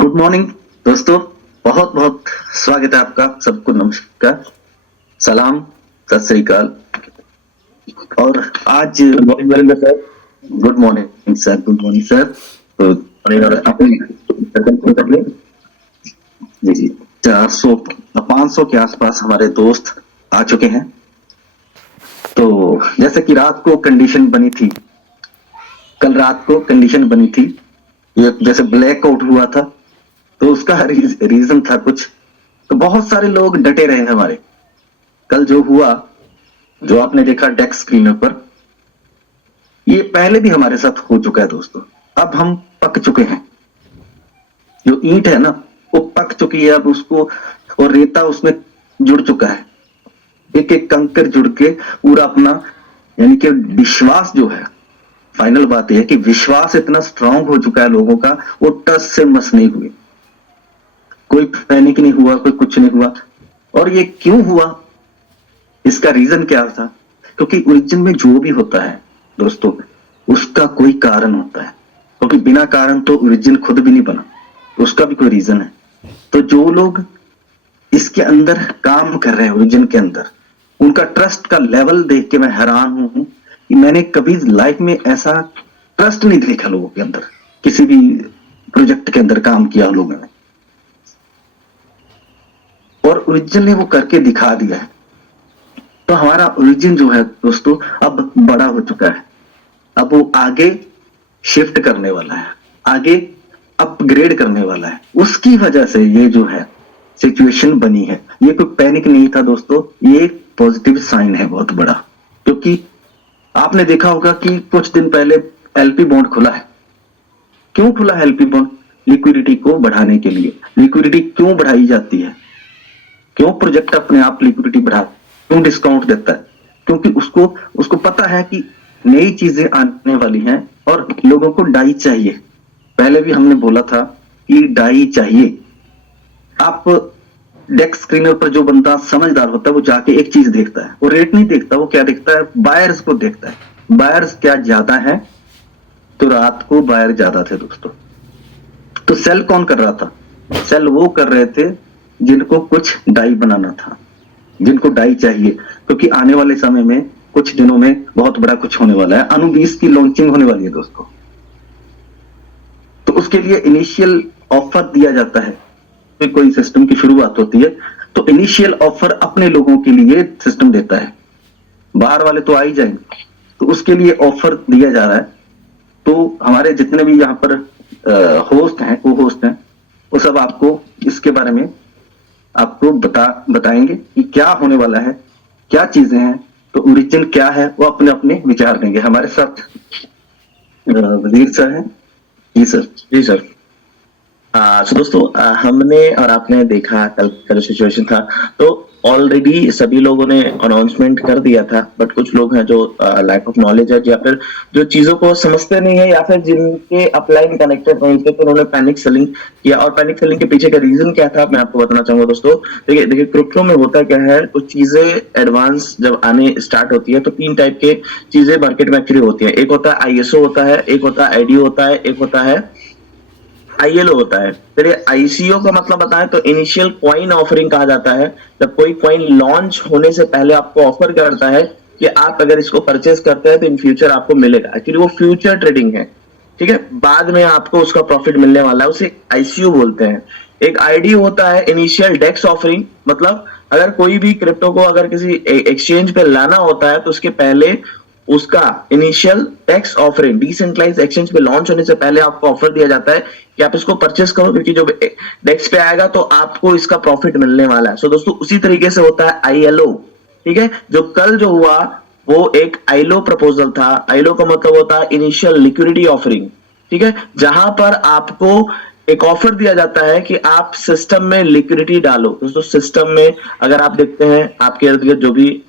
Good morning दोस्तों। बहुत बहुत स्वागत है आपका। सबको नमस्कार, सलाम, सत श्री अकाल। और आज good morning Narendra sir. Good morning sir, good morning sir. तो अपने जी जी 400 500 के आसपास हमारे दोस्त आ चुके हैं। तो जैसे कि रात को कंडीशन बनी थी, कल रात को कंडीशन बनी थी, ये जैसे ब्लैक आउट हुआ था, तो उसका रीजन था कुछ। तो बहुत सारे लोग डटे रहे हमारे। कल जो हुआ, जो आपने देखा डेस्क स्क्रीनर पर, ये पहले भी हमारे साथ हो चुका है दोस्तों। अब हम पक चुके हैं। जो ईंट है ना, वो पक चुकी है अब उसको, और रेता उसमें जुड़ चुका है। एक एक कंकर जुड़ के पूरा अपना, यानी कि विश्वास जो है, फाइनल बात यह है कि विश्वास इतना स्ट्रांग हो चुका है लोगों का, वो टस से मस नहीं हुए। कोई पैनिक नहीं हुआ, कोई कुछ नहीं हुआ। और ये क्यों हुआ, इसका रीजन क्या था? क्योंकि ओरिजिन में जो भी होता है दोस्तों, उसका कोई कारण होता है। क्योंकि बिना कारण तो ओरिजिन खुद भी नहीं बना, उसका भी कोई रीजन है। तो जो लोग इसके अंदर काम कर रहे हैं, ओरिजिन के अंदर, उनका ट्रस्ट का लेवल देख के मैं हैरान हूं कि मैंने कभी लाइफ में ऐसा ट्रस्ट नहीं देखा लोगों के अंदर। किसी भी प्रोजेक्ट के अंदर काम किया लोगों ने, और ओरिजिन ने वो करके दिखा दिया है। तो हमारा ओरिजिन जो है दोस्तों, अब बड़ा हो चुका है। अब वो आगे शिफ्ट करने वाला है, आगे अपग्रेड करने वाला है। उसकी वजह से ये जो है सिचुएशन बनी है। ये कोई पैनिक नहीं था दोस्तों, ये पॉजिटिव साइन है बहुत बड़ा। क्योंकि आपने देखा होगा कि कुछ दिन पहले एलपी बॉन्ड खुला है। क्यों खुला है एलपी बॉन्ड? लिक्विडिटी को बढ़ाने के लिए। लिक्विडिटी क्यों बढ़ाई जाती है? क्यों प्रोजेक्ट अपने आप लिक्विडिटी बढ़ा, क्यों डिस्काउंट देता है? क्योंकि उसको उसको पता है कि नई चीजें आने वाली हैं और लोगों को डाई चाहिए। पहले भी हमने बोला था कि डाई चाहिए। आप डेस्क स्क्रीनर पर जो बंदा समझदार होता है, वो जाके एक चीज देखता है, वो रेट नहीं देखता, वो क्या देखता है? बायर्स को देखता है। बायर्स क्या ज्यादा है? तो रात को बायर ज्यादा थे दोस्तों। तो सेल कौन कर रहा था? सेल वो कर रहे थे जिनको कुछ डाई बनाना था, जिनको डाई चाहिए। क्योंकि आने वाले समय में, कुछ दिनों में बहुत बड़ा कुछ होने वाला है। अनु 20 की लॉन्चिंग होने वाली है दोस्तों। तो उसके लिए इनिशियल ऑफर दिया जाता है। तो कोई सिस्टम की शुरुआत होती है तो इनिशियल ऑफर अपने लोगों के लिए सिस्टम देता है। बाहर वाले तो आ ही जाएंगे, तो उसके लिए ऑफर दिया जा रहा है। तो हमारे जितने भी यहाँ पर होस्ट हैं, को होस्ट हैं, वो सब आपको इसके बारे में आपको बताएंगे कि क्या होने वाला है, क्या चीजें हैं। तो ओरिजिन क्या है, वो अपने अपने विचार देंगे। हमारे साथ वजीर सर हैं। जी सर। जी सर। सो दोस्तों, हमने और आपने देखा कल का जो सिचुएशन था, तो ऑलरेडी सभी लोगों ने अनाउंसमेंट कर दिया था। बट कुछ लोग हैं जो लैक ऑफ नॉलेज है, या फिर जो चीजों को समझते नहीं है, या फिर जिनके अपलाइन कनेक्टेड नहीं थे, तो उन्होंने पैनिक सेलिंग किया। और पैनिक सेलिंग के पीछे का रीजन क्या था, मैं आपको बताना चाहूंगा दोस्तों। देखिए क्रिप्टो में होता क्या है, कुछ चीजें एडवांस जब आने स्टार्ट होती है, तो 3 टाइप के चीजें मार्केट में एक्चुअली होती है। एक होता है आईएसओ होता है, एक होता है आईडीओ होता है, एक होता है आईएलओ होता है। फिर ये आईसीओ का मतलब बताएं तो इनिशियल कॉइन ऑफरिंग कहा जाता है। जब कोई कॉइन लॉन्च होने से पहले आपको ऑफर करता है कि आप अगर इसको परचेस करते हैं तो इन फ्यूचर आपको मिलेगा। एक्चुअली वो फ्यूचर ट्रेडिंग है, ठीक है। बाद में आपको उसका प्रॉफिट मिलने वाला है, उसे आईसीओ बोलते हैं। एक आईडी होता है इनिशियल डेक्स ऑफरिंग, मतलब अगर कोई भी क्रिप्टो को अगर किसी एक्सचेंज पे लाना होता है तो उसके पहले उसका initial tax offering, decentralise exchange पे लॉन्च होने से पहले आपको ऑफर दिया जाता है कि आप इसको परचेस करो, क्योंकि जो डेक्स पे आएगा तो आपको इसका प्रॉफिट मिलने वाला है। सो दोस्तों, उसी तरीके से होता है आईएलओ, ठीक है। जो कल जो हुआ वो एक आईएलओ प्रपोजल था। आईएलओ का मतलब होता है इनिशियल लिक्विडिटी ऑफरिंग, ठीक है, जहां पर आपको एक ऑफर दिया जाता है कि आप सिस्टम में लिक्विडिटी डालो। दोस्तों, सिस्टम में अगर आप देखते हैं आपके इर्द गिर्द जो भी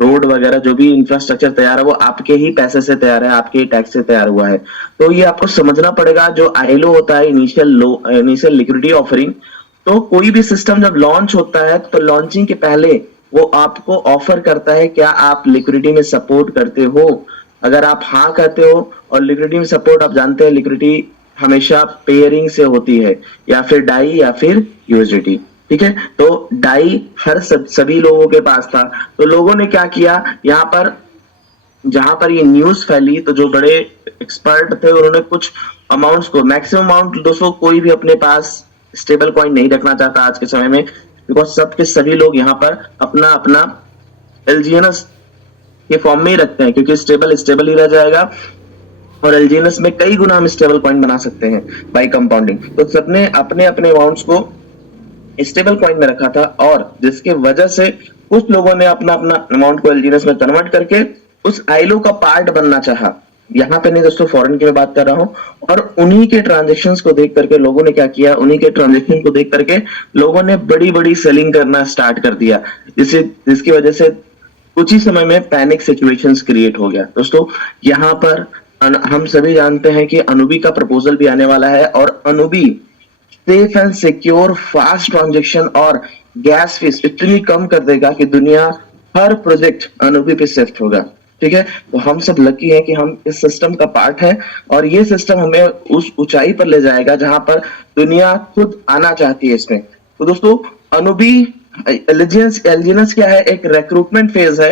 रोड वगैरह जो भी इंफ्रास्ट्रक्चर तैयार है, वो आपके ही पैसे से तैयार है, आपके ही टैक्स से तैयार हुआ है। तो ये आपको समझना पड़ेगा। जो आईएलओ होता है इनिशियल लिक्विडिटी ऑफरिंग, तो कोई भी सिस्टम जब लॉन्च होता है तो लॉन्चिंग के पहले वो आपको ऑफर करता है, क्या आप लिक्विडिटी में सपोर्ट करते हो? अगर आप हाँ कहते हो, और लिक्विडिटी में सपोर्ट आप जानते हैं, लिक्विडिटी हमेशा पेयरिंग से होती है, या फिर डाई या फिर यूएसडीटी। ठीक है, तो डाई सभी लोगों के पास था। तो लोगों ने क्या किया, यहाँ पर जहां पर ये न्यूज फैली तो जो बड़े एक्सपर्ट थे उन्होंने कुछ अमाउंट्स को, मैक्सिमम अमाउंट दोस्तों कोई भी अपने पास स्टेबल कॉइन नहीं रखना चाहता आज के समय में, बिकॉज सबके सभी लोग यहाँ पर अपना अपना एलजीएनएस के फॉर्म में ही रखते हैं, क्योंकि स्टेबल ही रह जाएगा और एलजीएनएस में कई गुना हम स्टेबल कॉइन बना सकते हैं बाई कंपाउंडिंग। तो सबने अपने अपने अमाउंट्स को स्टेबल कॉइन में रखा था, और जिसके वजह से कुछ लोगों ने अपना अपना अमाउंट को एलजीएनएस में कन्वर्ट करके उस आईलो का पार्ट बनना चाहा। यहाँ पे नहीं दोस्तों, फॉरेन की मैं बात कर रहा हूँ। और उन्हीं के ट्रांजेक्शंस को देख करके लोगों ने क्या किया, उन्हीं के ट्रांजेक्शन को देख करके लोगों ने बड़ी बड़ी सेलिंग करना स्टार्ट कर दिया, जिसकी वजह से कुछ ही समय में पैनिक सिचुएशंस क्रिएट हो गया। दोस्तों यहाँ पर हम सभी जानते हैं कि अनुबी का प्रपोजल भी आने वाला है, और अनुबी safe and secure fast transaction और गैस फीस इतनी कम कर देगा कि दुनिया हर प्रोजेक्ट अनुबी पे शिफ्ट होगा। ठीक है, तो हम सब लकी हैं कि हम इस सिस्टम का पार्ट है, और ये सिस्टम हमें उस ऊंचाई पर ले जाएगा जहां पर दुनिया खुद आना चाहती है इसमें। तो दोस्तों अनुबी एलजीएनएस क्या है, एक रिक्रूटमेंट फेज है।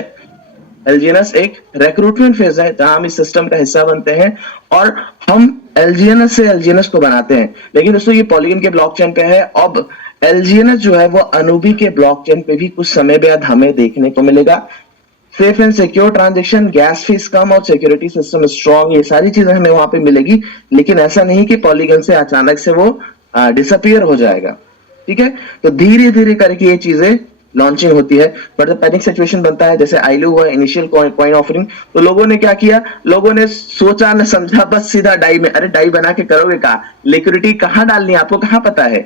एलजीएनएस एक रिक्रूटमेंट फेज है जहां हम इस सिस्टम का हिस्सा बनते हैं, और हम एलजीएनएस से एलजीएनएस को बनाते हैं। लेकिन दोस्तों ये पॉलीगन के ब्लॉकचेन पे है, अब एलजीएनएस जो है वो अनुबी के ब्लॉकचेन पे भी कुछ समय बाद हमें देखने को मिलेगा। Safe and secure transaction, gas fees कम और सिक्योरिटी सिस्टम स्ट्रॉन्ग, ये सारी चीजें हमें वहां पे मिलेगी। लेकिन ऐसा नहीं कि पॉलीगन से अचानक से वो डिसअपियर हो जाएगा। ठीक है, तो धीरे धीरे करके ये चीजें लॉन्चिंग होती है। बट जब पैनिक सिचुएशन बनता है, जैसे आईलू हुआ इनिशियल कॉइन ऑफरिंग, तो लोगों ने क्या किया, लोगों ने सोचा न समझा, बस सीधा डाई में, अरे डाई बना के करोगे क्या, लिक्विडिटी कहाँ डालनी है आपको कहाँ पता है।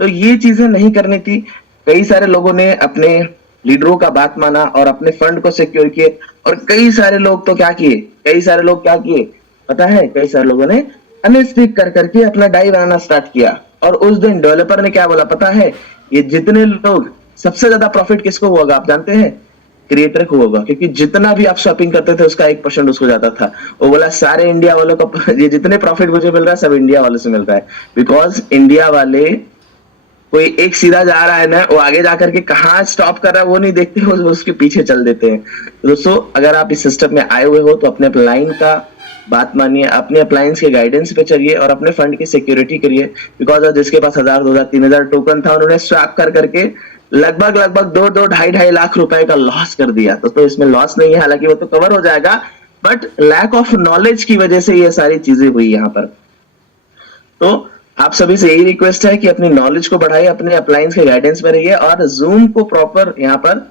तो ये चीजें नहीं करनी थी। कई सारे लोगों ने अपने लीडरों का बात माना और अपने फंड को सिक्योर किए, और कई सारे लोग तो क्या किए, पता है, कई सारे लोगों ने अनस्टिक कर करके अपना डाई बनाना स्टार्ट किया। और उस दिन डेवलपर ने क्या बोला पता है, ये जितने लोग, सबसे ज्यादा प्रॉफिट किसको होगा आप जानते हैं, क्रिएटर को होगा, क्योंकि जितना भी आप शॉपिंग करते थे उसका 1% उसको जाता था। वो बोला सारे इंडिया वालों का ये जितने प्रॉफिट मुझे मिल रहा है सब इंडिया वालों से मिल रहा है, बिकॉज इंडिया वाले कोई एक सीधा जा रहा है ना, वो आगे जाकर के कहाँ स्टॉप कर रहा है वो नहीं देखते, वो उसके पीछे चल देते हैं। तो दोस्तों अगर आप इस सिस्टम में आए हुए हो तो अपने अपलाइन का बात मानिए, अपने अप्लायंस के गाइडेंस पे चलिए और अपने फंड की सिक्योरिटी करिए। बिकॉज जिसके पास 1000, 2000, 3000 टोकन था, उन्होंने स्वैप कर करके लगभग 2 ढाई लाख रुपए का लॉस कर दिया। तो इसमें लॉस नहीं है, हालांकि वो तो कवर हो जाएगा, बट लैक ऑफ नॉलेज की वजह से ये सारी चीजें हुई यहाँ पर। तो आप सभी से यही रिक्वेस्ट है कि अपनी नॉलेज को बढ़ाइए, अपने अप्लायंस के गाइडेंस में रहिए और जूम को प्रॉपर यहाँ पर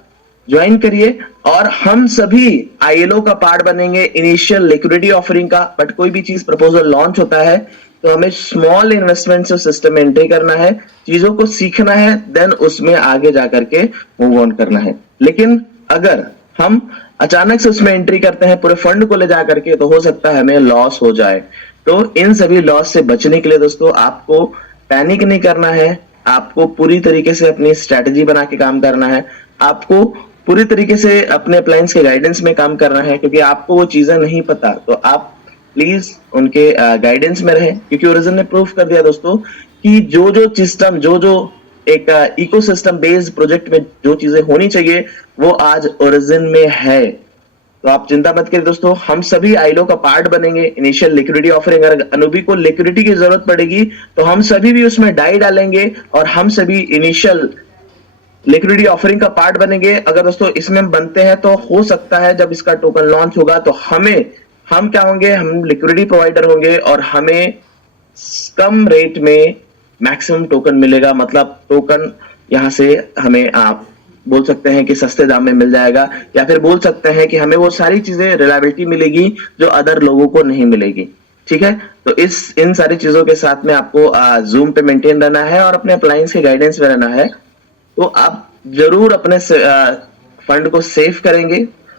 ज्वाइन करिए, और हम सभी आईएलओ का पार्ट बनेंगे इनिशियल लिक्विडिटी ऑफरिंग का। बट कोई भी चीज प्रपोजल लॉन्च होता है तो हमें स्मॉल इन्वेस्टमेंट से सिस्टम में एंट्री करना है, चीजों को सीखना है, देन उसमें आगे जाकर के मूव ऑन करना है। लेकिन अगर हम अचानक से उसमें एंट्री करते हैं पूरे फंड को ले जाकर के, तो हो सकता है हमें लॉस हो जाए। तो इन सभी लॉस से बचने के लिए दोस्तों आपको पैनिक नहीं करना है, आपको पूरी तरीके से अपनी स्ट्रेटेजी बना के काम करना है, आपको पूरी तरीके से अपने अप्लायंस के गाइडेंस में काम करना है। क्योंकि आपको वो चीजें नहीं पता तो आप प्लीज उनके गाइडेंस में रहें, क्योंकि ओरिजिन ने प्रूफ कर दिया दोस्तों कि जो सिस्टम, जो एक इकोसिस्टम बेस्ड प्रोजेक्ट में जो चीजें होनी चाहिए वो आज ओरिजिन में है। तो आप चिंता मत करिए दोस्तों, हम सभी आईलो का पार्ट बनेंगे। इनिशियल लिक्विडिटी ऑफरिंग, अगर अनुबी को लिक्विडिटी की जरूरत पड़ेगी तो हम सभी भी उसमें डाई डालेंगे और हम सभी इनिशियल लिक्विडिटी ऑफरिंग का पार्ट बनेंगे। अगर दोस्तों इसमें बनते हैं तो हो सकता है जब इसका टोकन लॉन्च होगा तो हम क्या होंगे, हम लिक्विडिटी प्रोवाइडर होंगे और हमें कम रेट में मैक्सिमम टोकन मिलेगा। मतलब टोकन यहाँ से हमें आप बोल सकते हैं कि सस्ते दाम में मिल जाएगा, या फिर बोल सकते हैं कि हमें वो सारी चीजें रिलायबिलिटी मिलेगी जो अदर लोगों को नहीं मिलेगी। ठीक है, तो इन सारी चीजों के साथ में आपको जूम पे मेंटेन रहना है और अपने अप्लायंस के गाइडेंस में रहना है। तो आप जरूर अपने फंड को सेव करेंगे।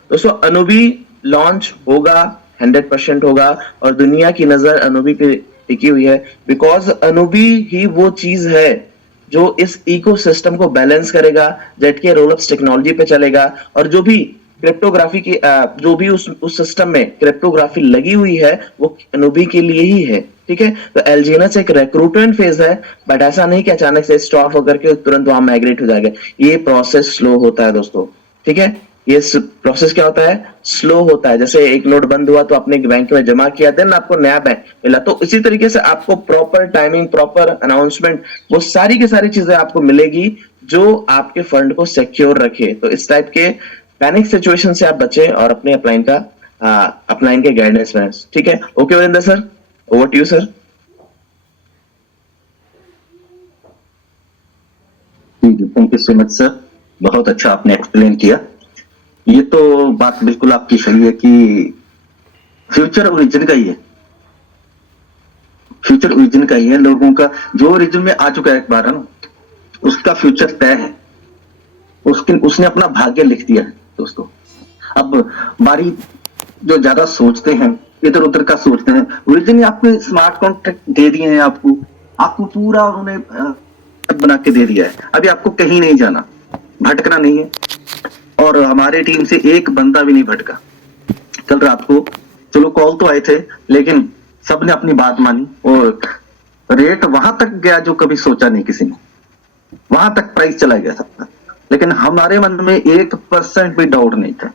दोस्तों अनुबी लॉन्च होगा, 100% होगा, और दुनिया की नजर अनुबी पे टिकी हुई है, बिकॉज अनुबी ही वो चीज है जो इस इकोसिस्टम को बैलेंस करेगा, जेट के रोलअप्स टेक्नोलॉजी पे चलेगा, और जो भी क्रिप्टोग्राफी की जो भी उस सिस्टम में क्रिप्टोग्राफी लगी हुई है वो अनूबी के लिए ही है, ठीक है। तो एलजीएनएस एक रिक्रूटमेंट फेज है, बट ऐसा नहीं कि अचानक से स्टॉप होकर के तुरंत वहां माइग्रेट हो जाएगा। ये प्रोसेस स्लो होता है दोस्तों, ठीक है। ये प्रोसेस क्या होता है, स्लो होता है। जैसे एक नोट बंद हुआ तो आपने बैंक में जमा किया, देन आपको नया बैंक मिला, तो इसी तरीके से आपको प्रॉपर टाइमिंग, प्रॉपर अनाउंसमेंट, वो सारी की सारी चीजें आपको मिलेगी जो आपके फंड को सिक्योर रखे। तो इस टाइप के पैनिक सिचुएशन से आप बचें और अपने अपलाइन के गाइडेंस में, ठीक है। Okay Virendra sir, over to you sir. Thank you so much sir, बहुत अच्छा आपने एक्सप्लेन किया। ये तो बात बिल्कुल आपकी सही है कि फ्यूचर ओरिजिन का ही है, फ्यूचर ओरिजिन का ही है। लोगों का जो ओरिजिन में आ चुका है एक बार है ना, उसका फ्यूचर तय है, उसने अपना भाग्य लिख दिया है दोस्तों। अब बारी जो ज्यादा सोचते हैं, इधर उधर का सोचते हैं, ओरिजिन आपको स्मार्ट कॉन्ट्रैक्ट दे दिए हैं, आपको पूरा उन्होंने बना के दे दिया है। अभी आपको कहीं नहीं जाना, भटकना नहीं है। और हमारे टीम से एक बंदा भी नहीं भटका कल रात को। चलो कॉल तो आए थे, लेकिन सबने अपनी बात मानी और रेट वहां तक गया जो कभी सोचा नहीं किसी ने, वहां तक प्राइस चला गया सबका। लेकिन हमारे मन में 1% भी डाउट नहीं था,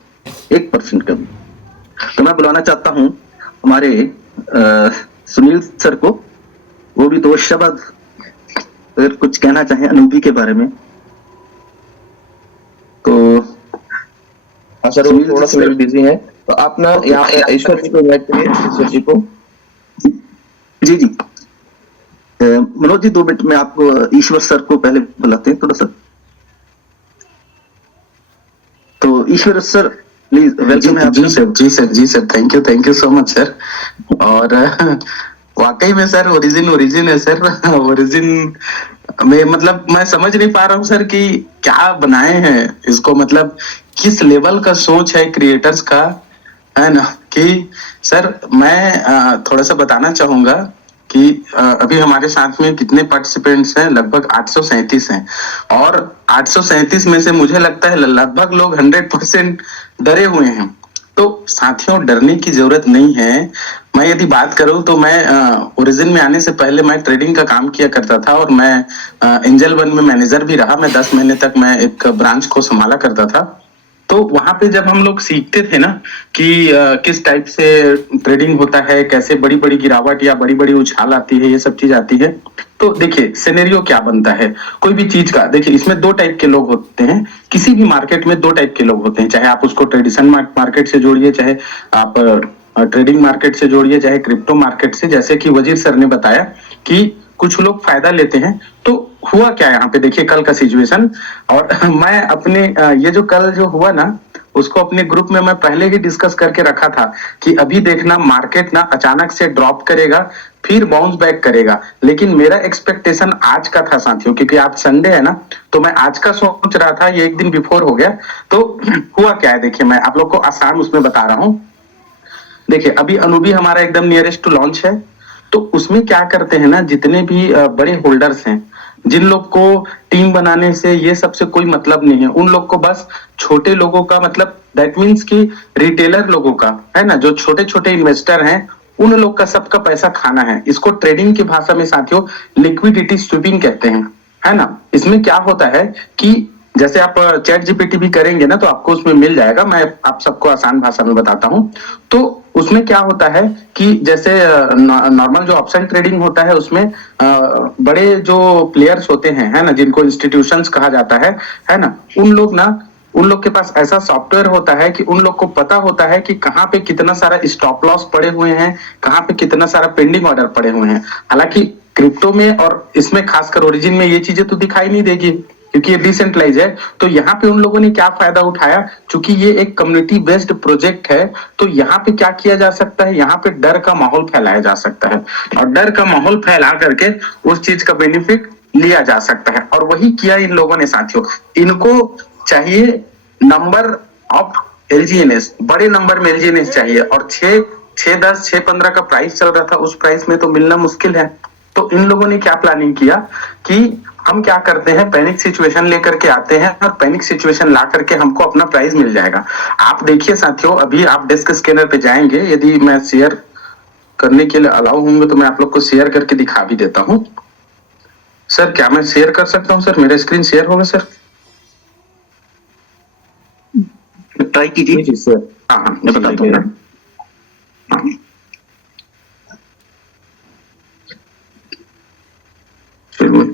1% का भी। तो मैं बुलाना चाहता हूं हमारे सुनील सर को, वो भी 2 शब्द अगर कुछ कहना चाहें अनूबी के बारे में तो। सर वो थोड़ा सा बिजी है, तो आप ना यहाँ ईश्वर जी को इनवाइट करिए, ईश्वर जी को। जी जी मनोज जी, 2 मिनट में आपको ईश्वर सर को पहले बुलाते हैं थोड़ा सा। तो ईश्वर सर प्लीज वेलकम है। जी sir, thank you so much sir. और वाकई में सर ओरिजिन है सर। ओरिजिन में मतलब मैं समझ नहीं पा रहा हूँ सर कि क्या बनाए हैं इसको, मतलब किस लेवल का सोच है क्रिएटर्स का, है ना। कि सर मैं थोड़ा सा बताना चाहूंगा कि अभी हमारे साथ में कितने पार्टिसिपेंट्स हैं, लगभग 837 हैं। और 837 में से मुझे लगता है लगभग लोग 100% डरे हुए हैं। तो साथियों डरने की जरूरत नहीं है। मैं यदि बात करूं तो मैं ओरिजिन में आने से पहले मैं ट्रेडिंग का काम किया करता था और मैं एंजल वन में मैनेजर भी रहा। मैं 10 महीने तक मैं एक ब्रांच को संभाला करता था। तो वहां पे जब हम लोग सीखते थे ना कि किस टाइप से ट्रेडिंग होता है, कैसे बड़ी बड़ी गिरावट या बड़ी बड़ी उछाल आती है, ये सब चीज आती है। तो देखिए सिनेरियो क्या बनता है कोई भी चीज का। देखिए इसमें 2 टाइप के लोग होते हैं, किसी भी मार्केट में 2 टाइप के लोग होते हैं, चाहे आप उसको ट्रेडिशनल मार्केट से जोड़िए, चाहे आप ट्रेडिंग मार्केट से जोड़िए, चाहे क्रिप्टो मार्केट से। जैसे कि वजीर सर ने बताया कि कुछ लोग फायदा लेते हैं। तो हुआ क्या यहाँ पे देखिए कल का सिचुएशन। और मैं अपने ये जो कल जो हुआ ना उसको अपने ग्रुप में मैं पहले ही डिस्कस करके रखा था कि अभी देखना मार्केट ना अचानक से ड्रॉप करेगा, फिर बाउंस बैक करेगा। लेकिन मेरा एक्सपेक्टेशन आज का था साथियों, क्योंकि आज संडे है ना, तो मैं आज का सोच रहा था, ये एक दिन बिफोर हो गया। तो हुआ क्या है देखिए, मैं आप लोग को आसान उसमें बता रहा हूँ। देखिए अभी अनूबी हमारा एकदम नियरेस्ट टू लॉन्च है। तो उसमें क्या करते हैं ना, जितने भी बड़े होल्डर्स हैं, जिन लोग को टीम बनाने से ये सबसे कोई मतलब नहीं है, उन लोग को बस छोटे लोगों का मतलब दैट मीन्स कि रिटेलर लोगों का है ना, जो छोटे छोटे इन्वेस्टर हैं, उन लोग का सबका पैसा खाना है। इसको ट्रेडिंग की भाषा में साथियों लिक्विडिटी स्वीपिंग कहते हैं, है ना। इसमें क्या होता है कि जैसे आप चैट जीपीटी भी करेंगे ना तो आपको उसमें मिल जाएगा, मैं आप सबको आसान भाषा में बताता हूं। तो उसमें क्या होता है कि जैसे नॉर्मल जो ऑप्शन ट्रेडिंग होता है उसमें बड़े जो प्लेयर्स होते हैं, है ना, जिनको इंस्टीट्यूशंस कहा जाता है ना, उन लोग के पास ऐसा सॉफ्टवेयर होता है कि उन लोग को पता होता है कि कहाँ पे कितना सारा स्टॉप लॉस पड़े हुए हैं, कहाँ पे कितना सारा पेंडिंग ऑर्डर पड़े हुए हैं। हालांकि क्रिप्टो में और इसमें खासकर ओरिजिन में ये चीजें तो दिखाई नहीं देगी क्योंकि ये डिसेंट्रलाइज है। तो यहाँ पे उन लोगों ने क्या फायदा उठाया, क्योंकि ये एक कम्युनिटी बेस्ड प्रोजेक्ट है, तो यहाँ पे क्या किया जा सकता है, यहाँ पे डर का माहौल फैलाया जा सकता है और डर का माहौल फैला करके उस चीज का बेनिफिट लिया जा सकता है। और वही किया इन लोगों ने साथियों। इनको चाहिए नंबर ऑफ एलजीएनएस, बड़े नंबर में एलजीएनएस चाहिए, और 6, 10, 6, 15 का प्राइस चल रहा था, उस प्राइस में तो मिलना मुश्किल है। तो इन लोगों ने क्या प्लानिंग किया कि हम क्या करते हैं, पैनिक सिचुएशन लेकर के आते हैं और पैनिक सिचुएशन ला करके हमको अपना प्राइस मिल जाएगा। आप देखिए साथियों, अभी आप डेस्क स्कैनर पे जाएंगे, यदि मैं शेयर करने के लिए अलाउ होंगे तो मैं आप लोग को शेयर करके दिखा भी देता हूं। सर क्या मैं शेयर कर सकता हूं सर? मेरा स्क्रीन शेयर होगा सर? ट्राई कीजिए सर। हाँ हाँ, मैं बताता हूँ ना। हाँ।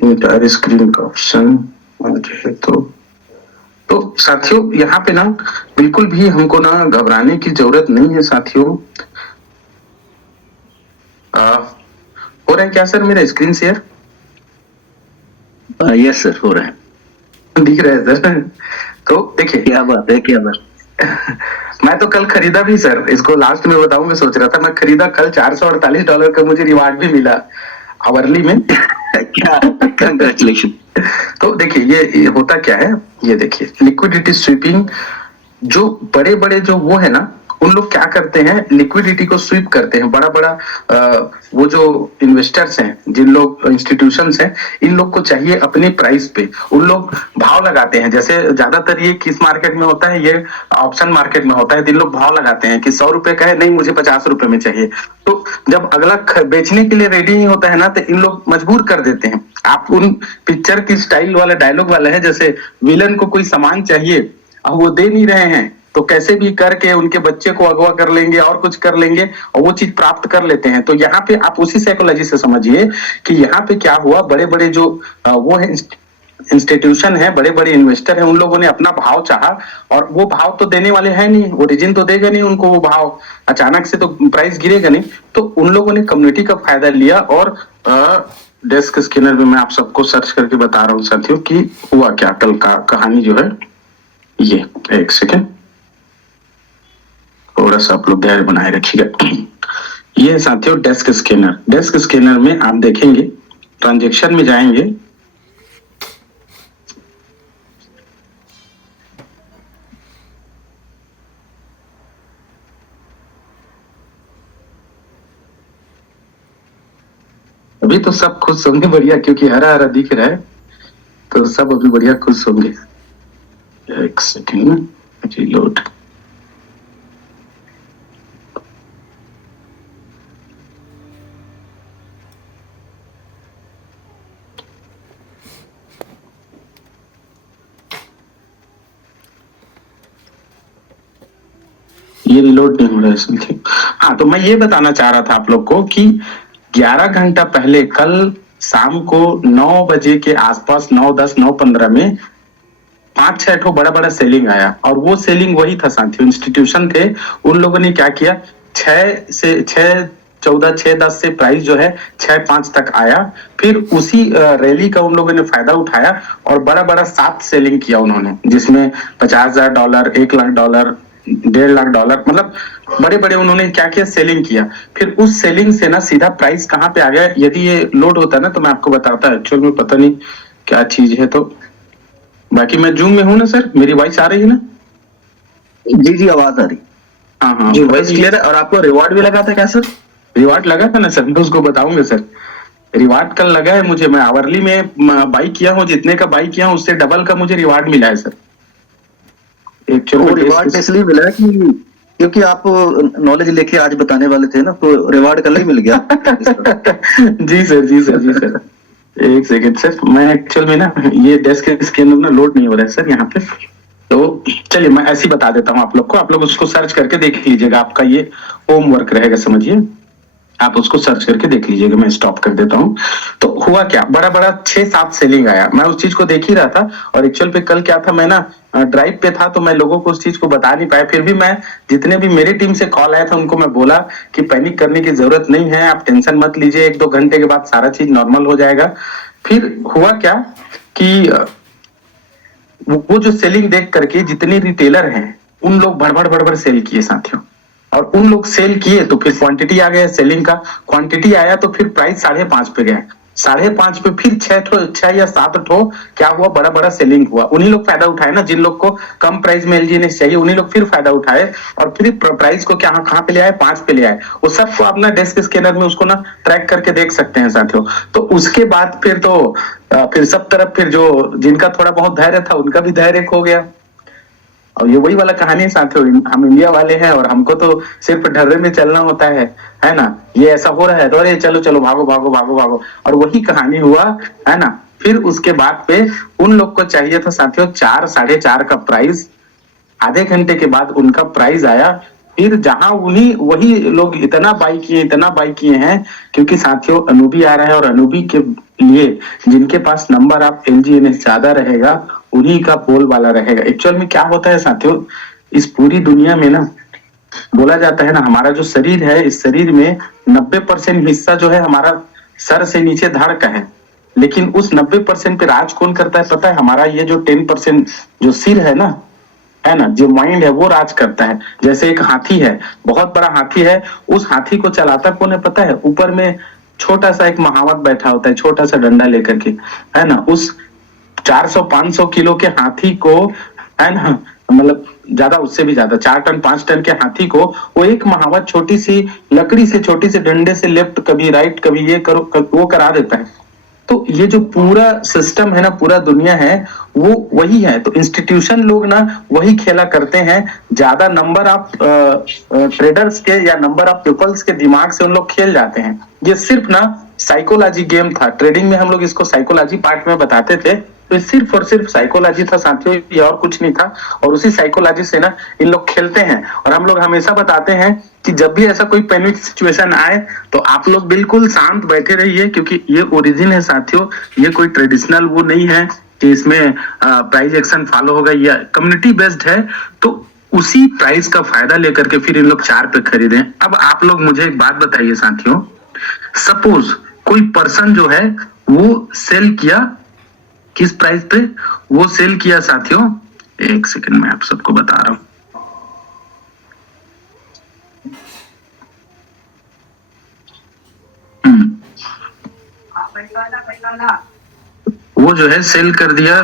इंटायर स्क्रीन का ऑप्शन है तो साथियों यहाँ पे ना बिल्कुल भी हमको ना घबराने की जरूरत नहीं है साथियों। हो रहा है क्या सर मेरा स्क्रीन शेयर? यस सर, हो रहा है, दिख रहा है सर? तो देखिए, क्या बात है, क्या बात। मैं तो कल खरीदा भी सर, इसको लास्ट में बताऊं, मैं सोच रहा था मैं खरीदा कल, $448 का मुझे रिवार्ड भी मिला आवरली में। क्या, कंग्रेचुलेशन। तो देखिए ये होता क्या है, ये देखिए लिक्विडिटी स्वीपिंग, जो बड़े बड़े जो वो है ना, उन लोग क्या करते हैं, लिक्विडिटी को स्वीप करते हैं। बड़ा बड़ा वो जो इन्वेस्टर्स हैं, जिन लोग इंस्टीट्यूशंस हैं, इन लोग को चाहिए अपने प्राइस पे, उन लोग भाव लगाते हैं। जैसे ज्यादातर ये किस मार्केट में होता है, ये ऑप्शन मार्केट में होता है। इन लोग भाव लगाते हैं कि 100 रुपए का है, नहीं मुझे 50 रुपए में चाहिए। तो जब अगला बेचने के लिए रेडी नहीं होता है ना, तो इन लोग मजबूर कर देते हैं। आप उन पिक्चर की स्टाइल वाला डायलॉग वाला है, जैसे विलन को कोई सामान चाहिए, अब वो दे नहीं रहे हैं, तो कैसे भी करके उनके बच्चे को अगवा कर लेंगे और कुछ कर लेंगे और वो चीज प्राप्त कर लेते हैं। तो यहाँ पे आप उसी साइकोलॉजी से समझिए कि यहाँ पे क्या हुआ, बड़े बड़े जो वो है इंस्टीट्यूशन है, बड़े बड़े इन्वेस्टर हैं, उन लोगों ने अपना भाव चाहा, और वो भाव तो देने वाले हैं नहीं, ओरिजिन तो देगा नहीं उनको वो भाव, अचानक से तो प्राइस गिरेगा नहीं। तो उन लोगों ने कम्युनिटी का फायदा लिया। और डेस्क स्कैनर में मैं आप सबको सर्च करके बता रहा हूँ साथियों कि हुआ क्या कल का कहानी जो है। ये एक सेकेंड, थोड़ा सा आप लोग धैर्य बनाए रखिएगा। ये साथियों डेस्क स्कैनर, डेस्क स्कैनर में आप देखेंगे, ट्रांजैक्शन में जाएंगे, अभी तो सब खुश होंगे बढ़िया, क्योंकि हरा हरा दिख रहा है, तो सब अभी बढ़िया खुश होंगे। एक सेकेंड, रिलोड। ये रिलोड नहीं हो रहा है समथिंग। हाँ, तो मैं ये बताना चाह रहा था आप लोग को कि 11 घंटा पहले कल शाम को 9 बजे के आसपास, 9:10, 9:15 में 5-6 ठो बड़ा बड़ा सेलिंग आया। और वो सेलिंग वही था साथियों, इंस्टीट्यूशन थे, उन लोगों ने क्या किया, 6:14, 6:10 से प्राइस जो है 6:05 तक आया। फिर उसी रैली का उन लोगों ने फायदा उठाया और बड़ा बड़ा 7 सेलिंग किया उन्होंने, जिसमें $50,000, $1,00,000, $1.5 लाख, मतलब बड़े बड़े उन्होंने क्या किया, सेलिंग किया। फिर उस सेलिंग से ना सीधा प्राइस कहाँ पे आ गया, यदि ये लोड होता है ना तो मैं आपको बताता, एक्चुअल में पता नहीं क्या चीज है। तो बाकी मैं जूम में हूं ना सर, मेरी वॉइस आ रही है ना? जी जी, आवाज आ रही। हाँ हाँ, जी वॉइस क्लियर है। और आपको रिवॉर्ड भी लगा था क्या सर? रिवार्ड लगा था ना सर, मैं उसको बताऊंगा सर। रिवार्ड कल लगा है मुझे, मैं आवरली में बाई किया हूँ, जितने का बाई किया हूँ उससे डबल का मुझे रिवार्ड मिला है सर। वो रिवार्ड इसलिए मिला है कि क्योंकि आप नॉलेज लेके आज बताने वाले थे ना, तो रिवार्ड कल ही मिल गया। जी सर, जी सर, जी सर। एक सेकेंड सर, मैं एक्चुअल में ना ये डेस्क स्कैनर ना लोड नहीं हो रहा है सर यहाँ पे। तो चलिए मैं ऐसे ही बता देता हूँ आप लोग को, आप लोग उसको सर्च करके देख लीजिएगा, आपका ये होमवर्क रहेगा, समझिए। आप उसको सर्च करके देख लीजिएगा, मैं स्टॉप कर देता हूँ। तो हुआ क्या, बड़ा बड़ा 6-7 सेलिंग आया, मैं उस चीज को देख ही रहा था। और एक्चुअल पे कल क्या था, मैं ना ड्राइव पे था, तो मैं लोगों को उस चीज को बता नहीं पाया। फिर भी मैं जितने भी मेरी टीम से कॉल आया था उनको मैं बोला कि पैनिक करने की जरूरत नहीं है, आप टेंशन मत लीजिए, 1-2 घंटे के बाद सारा चीज नॉर्मल हो जाएगा। फिर हुआ क्या कि वो जो सेलिंग देख करके जितने रिटेलर हैं उन लोग भड़बड़ सेल किए साथियों। और उन लोग सेल किए तो फिर क्वांटिटी आ गया, सेलिंग का क्वांटिटी आया तो फिर प्राइस 5.5 पे गया। 5.5 पे फिर 6 या 7 ठो क्या हुआ, बड़ा बड़ा सेलिंग हुआ। उन्हीं लोग फायदा उठाए ना, जिन लोग को कम प्राइस में एलजीएनएस चाहिए, उन्हीं लोग फिर फायदा उठाए और फिर प्राइस को क्या कहाँ पे ले आए, 5 पे ले आए। वो सबको अपना डेस्क स्कैनर में उसको ना ट्रैक करके देख सकते हैं साथियों। तो उसके बाद फिर तो फिर सब तरफ फिर जो जिनका थोड़ा बहुत धैर्य था उनका भी धैर्य खो गया। और ये वही वाला कहानी है साथियों, हम इंडिया वाले हैं और हमको तो सिर्फ ढर्रे में चलना होता है ना। ये ऐसा हो रहा है तो अरे चलो चलो भागो भागो भागो भागो, और वही कहानी हुआ, है ना। फिर उसके बाद पे उन लोग को चाहिए था साथियों 4 साढ़े 4 का प्राइस, आधे घंटे के बाद उनका प्राइस आया। फिर जहां उन्हीं वही लोग इतना बाई किए हैं, क्योंकि साथियों अनूबी आ रहा है और अनूबी के लिए जिनके पास नंबर ऑफ एलजीएनएस ज्यादा रहेगा उन्हीं का पोल वाला रहेगा। एक्चुअल में क्या होता है साथियों, इस पूरी दुनिया में ना बोला जाता है ना, हमारा जो शरीर है, इस शरीर में 90% हिस्सा जो है हमारा सर से नीचे धड़ का है, लेकिन उस 90% पे राज कौन करता है पता है? हमारा ये जो 10% जो सिर है ना, जो माइंड है वो राज करता है। जैसे एक हाथी है, बहुत बड़ा हाथी है, उस हाथी को चलाता कौन है पता है? ऊपर में छोटा सा एक महावत बैठा होता है, छोटा सा डंडा लेकर के, है ना। उस 400-500 किलो के हाथी को, है ना, मतलब ज्यादा, उससे भी ज्यादा 4 टन 5 टन के हाथी को वो एक महावत छोटी सी लकड़ी से, छोटी सी डंडे से लेफ्ट कभी राइट कभी ये करो वो करा देता है। तो ये जो पूरा सिस्टम है ना, पूरा दुनिया है, वो वही है। तो इंस्टीट्यूशन लोग ना वही खेला करते हैं, ज्यादा नंबर ऑफ ट्रेडर्स के या नंबर ऑफ पीपल्स के दिमाग से उन लोग खेल जाते हैं। ये सिर्फ ना साइकोलॉजी गेम था, ट्रेडिंग में हम लोग इसको साइकोलॉजी पार्ट में बताते थे। तो सिर्फ और सिर्फ साइकोलॉजी था साथियों, ये और कुछ नहीं था। और उसी साइकोलॉजी से ना इन लोग खेलते हैं। और हम लोग हमेशा बताते हैं कि जब भी ऐसा कोई पैनिक सिचुएशन आए तो आप लोग बिल्कुल शांत बैठे रहिए, क्योंकि ये ओरिजिन है साथियों, ये कोई ट्रेडिशनल वो नहीं है कि इसमें प्राइस एक्शन फॉलो होगा, या कम्युनिटी बेस्ड है। तो उसी प्राइस का फायदा लेकर के फिर इन लोग 4 पे खरीदे। अब आप लोग मुझे एक बात बताइए साथियों, सपोज कोई पर्सन जो है वो सेल किया, किस प्राइस पे वो सेल किया साथियों, एक सेकंड में आप सबको बता रहा हूं। वो जो है सेल कर दिया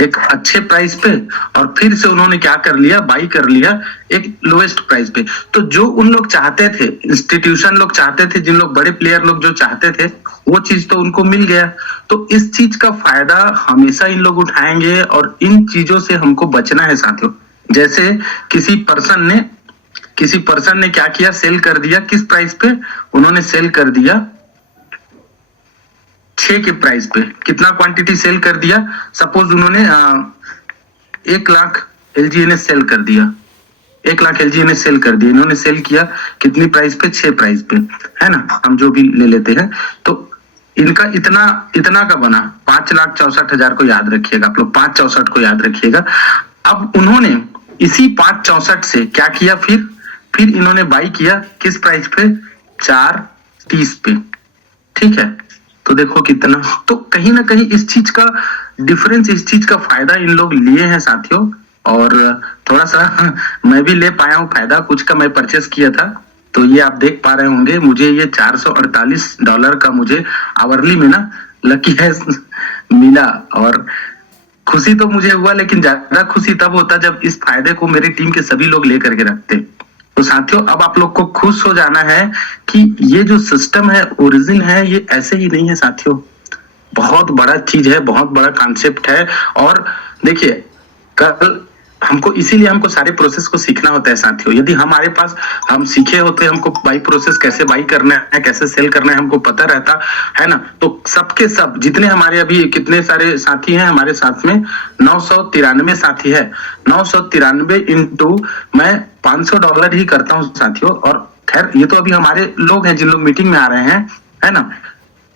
एक अच्छे प्राइस पे, और फिर से उन्होंने क्या कर लिया, बाई कर लिया एक लोएस्ट प्राइस पे। तो जो उन लोग चाहते थे, इंस्टीट्यूशन लोग चाहते थे, जिन लोग बड़े प्लेयर लोग जो चाहते थे, वो चीज तो उनको मिल गया। तो इस चीज का फायदा हमेशा इन लोग उठाएंगे और इन चीजों से हमको बचना है साथियों। जैसे किसी पर्सन ने क्या किया, सेल कर दिया किस प्राइस पे, उन्होंने सेल कर दिया 6 के प्राइस पे। कितना क्वांटिटी सेल कर दिया, सपोज उन्होंने 1 लाख एलजीएनएस सेल कर दिया, 1 लाख एलजीएनएस सेल कर दिया। इन्होंने सेल किया कितनी प्राइस पे, 6 प्राइस पे, है ना, हम जो भी ले लेते हैं। तो इनका इतना का बना 5,64,000 को याद रखिएगा आप लोग, 564 को याद रखिएगा। अब उन्होंने इसी 564 से क्या किया, फिर इन्होंने बाई किया किस प्राइस पे, 430 पे, ठीक है। तो देखो कितना, तो कहीं ना कहीं इस चीज का डिफरेंस, इस चीज का फायदा इन लोग लिए हैं साथियों। और थोड़ा सा मैं भी ले पाया हूं फायदा, कुछ का मैं परचेस किया था। तो ये आप देख पा रहे होंगे, मुझे ये $448 का मुझे आवरली में ना लकी है मिला। और खुशी तो मुझे हुआ, लेकिन ज्यादा खुशी तब होता जब इस फायदे को मेरी टीम के सभी लोग लेकर के रखते। तो साथियों अब आप लोग को खुश हो जाना है कि ये जो सिस्टम है, ओरिजिन है, ये ऐसे ही नहीं है साथियों, बहुत बड़ा चीज है, बहुत बड़ा कॉन्सेप्ट है। और देखिए कल हमको, इसीलिए हमको सारे प्रोसेस को सीखना होता है साथियों। यदि हमारे पास हम सीखे होते, हमको बाई प्रोसेस कैसे बाई करना है, कैसे सेल करना है हमको पता रहता है ना, तो सबके सब जितने हमारे अभी कितने सारे साथी हैं हमारे साथ में, 993 साथी है, 993 इंटू मैं $500 ही करता हूँ साथियों। और खैर ये तो अभी हमारे लोग हैं जिन लोग मीटिंग में आ रहे हैं, है ना,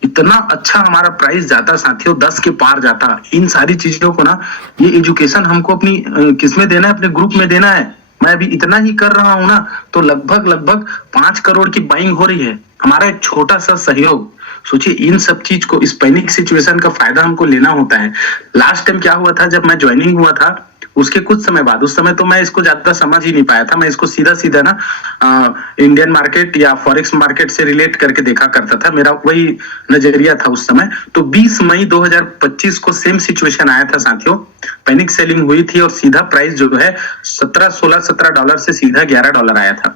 इतना अच्छा हमारा प्राइस जाता साथियों, 10 के पार जाता। इन सारी चीजों को ना, ये एजुकेशन हमको अपनी किसमें देना है, अपने ग्रुप में देना है। मैं अभी इतना ही कर रहा हूं ना, तो लगभग 5 करोड़ की बाइंग हो रही है। हमारा एक छोटा सा सहयोग, सोचिए इन सब चीज को, इस पैनिक सिचुएशन का फायदा हमको लेना होता है। लास्ट टाइम क्या हुआ था, जब मैं ज्वाइनिंग हुआ था उसके कुछ समय बाद, उस समय तो मैं इसको ज्यादा समझ ही नहीं पाया था, मैं इसको सीधा सीधा ना इंडियन मार्केट या फॉरेक्स मार्केट से रिलेट करके देखा करता था, मेरा वही नजरिया था उस समय। तो 20 मई 2025 को सेम सिचुएशन आया था साथियों, पैनिक सेलिंग हुई थी और सीधा प्राइस जो है $17 से सीधा $11 आया था।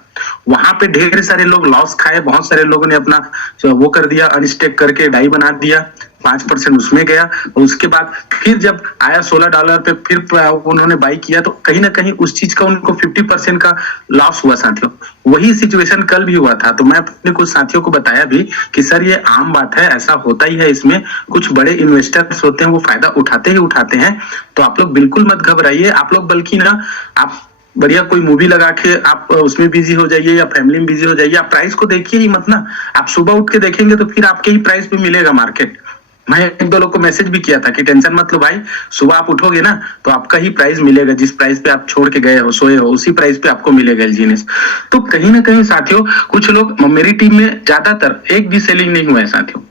वहां पे ढेर सारे लोग लॉस खाए, बहुत सारे लोगों ने अपना वो कर दिया, अनस्टेक करके डाई बना दिया, 5% उसमें गया। और उसके बाद फिर जब आया $16 पे, फिर उन्होंने बाई किया, तो कहीं ना कहीं उस चीज का उनको 50% का लॉस हुआ साथियों। वही सिचुएशन कल भी हुआ था। तो मैं अपने कुछ साथियों को बताया भी कि सर ये आम बात है, ऐसा होता ही है, इसमें कुछ बड़े इन्वेस्टर्स होते हैं, वो फायदा उठाते ही उठाते हैं। तो आप लोग बिल्कुल मत घबराइए, आप लोग बल्कि ना आप बढ़िया कोई मूवी लगा के आप उसमें बिजी हो जाइए या फैमिली में बिजी हो जाइए, आप प्राइस को देखिए ही मत ना। आप सुबह उठ के देखेंगे तो फिर आपके ही प्राइस पे मिलेगा मार्केट। मैं एक दो लोग को मैसेज भी किया था कि टेंशन मत लो भाई, सुबह आप उठोगे ना तो आपका ही प्राइस मिलेगा, जिस प्राइस पे आप छोड़ के गए हो, सोए हो, उसी प्राइस पे आपको मिलेगा एलजीएनएस। तो कहीं ना कहीं साथियों, कुछ लोग, मेरी टीम में ज्यादातर एक भी सेलिंग नहीं हुआ है साथियों।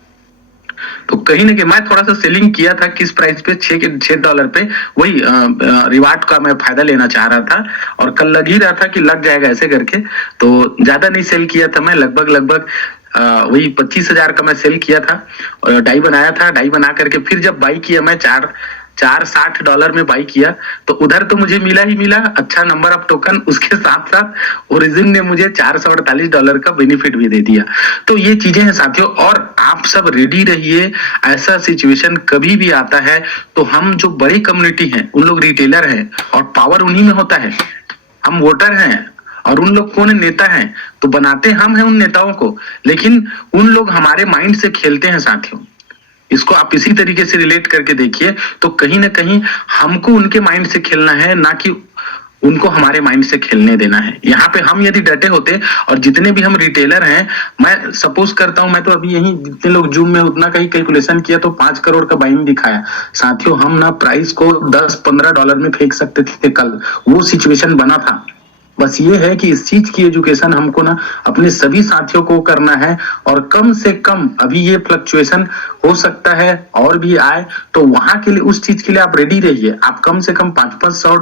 तो कहीं ना कहीं मैं थोड़ा सा सेलिंग किया था, किस प्राइस पे, $6 पे, वही रिवार्ड का मैं फायदा लेना चाह रहा था और कल लग ही रहा था कि लग जाएगा ऐसे करके। तो ज्यादा नहीं सेल किया था मैं, लगभग वही 25,000 का मैं सेल किया था और डाई बनाया था। डाई बना करके फिर जब बाई किया मैं $4.60 में बाई किया, तो उधर तो मुझे मिला ही मिला अच्छा नंबर ऑफ टोकन, उसके साथ साथ ओरिजिन ने मुझे $448 का बेनिफिट भी दे दिया। तो ये चीजें हैं साथियों, और आप सब रेडी रहिए, ऐसा सिचुएशन कभी भी आता है तो हम जो बड़ी कम्युनिटी हैं, उन लोग रिटेलर हैं और पावर उन्हीं में होता है, हम वोटर हैं और उन लोग कौन नेता हैं, तो बनाते हम हैं उन नेताओं को, लेकिन उन लोग हमारे माइंड से खेलते हैं साथियों। इसको आप इसी तरीके से रिलेट करके देखिए, तो कहीं ना कहीं हमको उनके माइंड से खेलना है, ना कि उनको हमारे माइंड से खेलने देना है। यहाँ पे हम यदि डटे होते, और जितने भी हम रिटेलर हैं, मैं सपोज करता हूं, मैं तो अभी यही जितने लोग जूम में उतना का ही कैलकुलेशन किया तो 5 करोड़ का बाइंग दिखाया साथियों। हम ना प्राइस को $10-15 में फेंक सकते थे कल, वो सिचुएशन बना था। बस ये है कि इस चीज की एजुकेशन हमको ना अपने सभी साथियों को करना है, और कम से कम अभी ये फ्लक्चुएशन हो सकता है और भी आए, तो वहां के लिए, उस चीज के लिए आप रेडी रहिए। आप कम से कम 500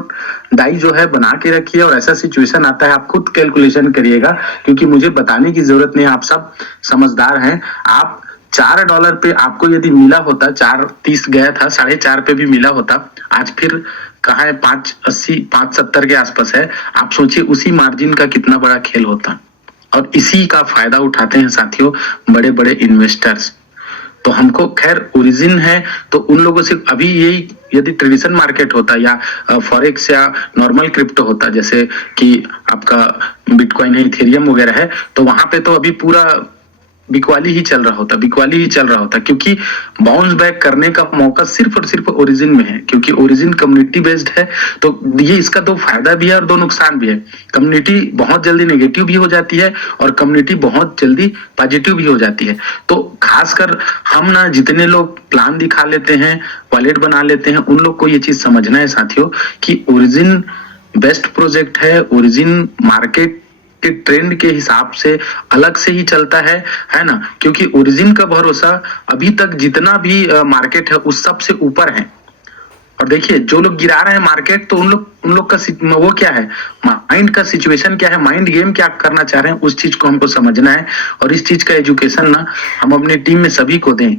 डाई जो है बना के रखिए, और ऐसा सिचुएशन आता है आप खुद कैलकुलेशन करिएगा, क्योंकि मुझे बताने की जरूरत नहीं, आप सब समझदार हैं। आप $4 पे आपको यदि मिला होता, 4.30 गया था, 4.5 पे भी मिला होता, आज फिर कहा है 5.80 5.70 के आसपास है। आप सोचिए उसी मार्जिन का कितना बड़ा खेल होता, और इसी का फायदा उठाते हैं साथियों बड़े बड़े इन्वेस्टर्स। तो हमको खैर ओरिजिन है, तो उन लोगों से अभी यही, यदि ट्रेडिशनल मार्केट होता या फॉरेक्स या नॉर्मल क्रिप्टो होता, जैसे कि आपका बिटकॉइन है, इथेरियम वगैरह है, तो वहां पे तो अभी पूरा बिकवाली ही चल रहा होता, क्योंकि बाउंस बैक करने का मौका सिर्फ और सिर्फ ओरिजिन में है, क्योंकि ओरिजिन कम्युनिटी बेस्ड है। तो ये इसका दो फायदा भी है और दो नुकसान भी है। कम्युनिटी बहुत जल्दी नेगेटिव भी हो जाती है और कम्युनिटी बहुत जल्दी पॉजिटिव भी हो जाती है। तो खासकर हम ना, जितने लोग प्लान दिखा लेते हैं, वॉलेट बना लेते हैं, उन लोग को ये चीज समझना है साथियों कि ओरिजिन बेस्ट प्रोजेक्ट है। ओरिजिन मार्केट के ट्रेंड के हिसाब से अलग से ही चलता है ना, क्योंकि ओरिजिन का भरोसा अभी तक जितना भी मार्केट है उस सब से ऊपर है। और देखिए जो लोग गिरा रहे हैं मार्केट, तो उन लोग का वो क्या है, माइंड का सिचुएशन क्या है, माइंड गेम क्या करना चाह रहे हैं, उस चीज को हमको समझना है। और इस चीज का एजुकेशन ना हम अपने टीम में सभी को दें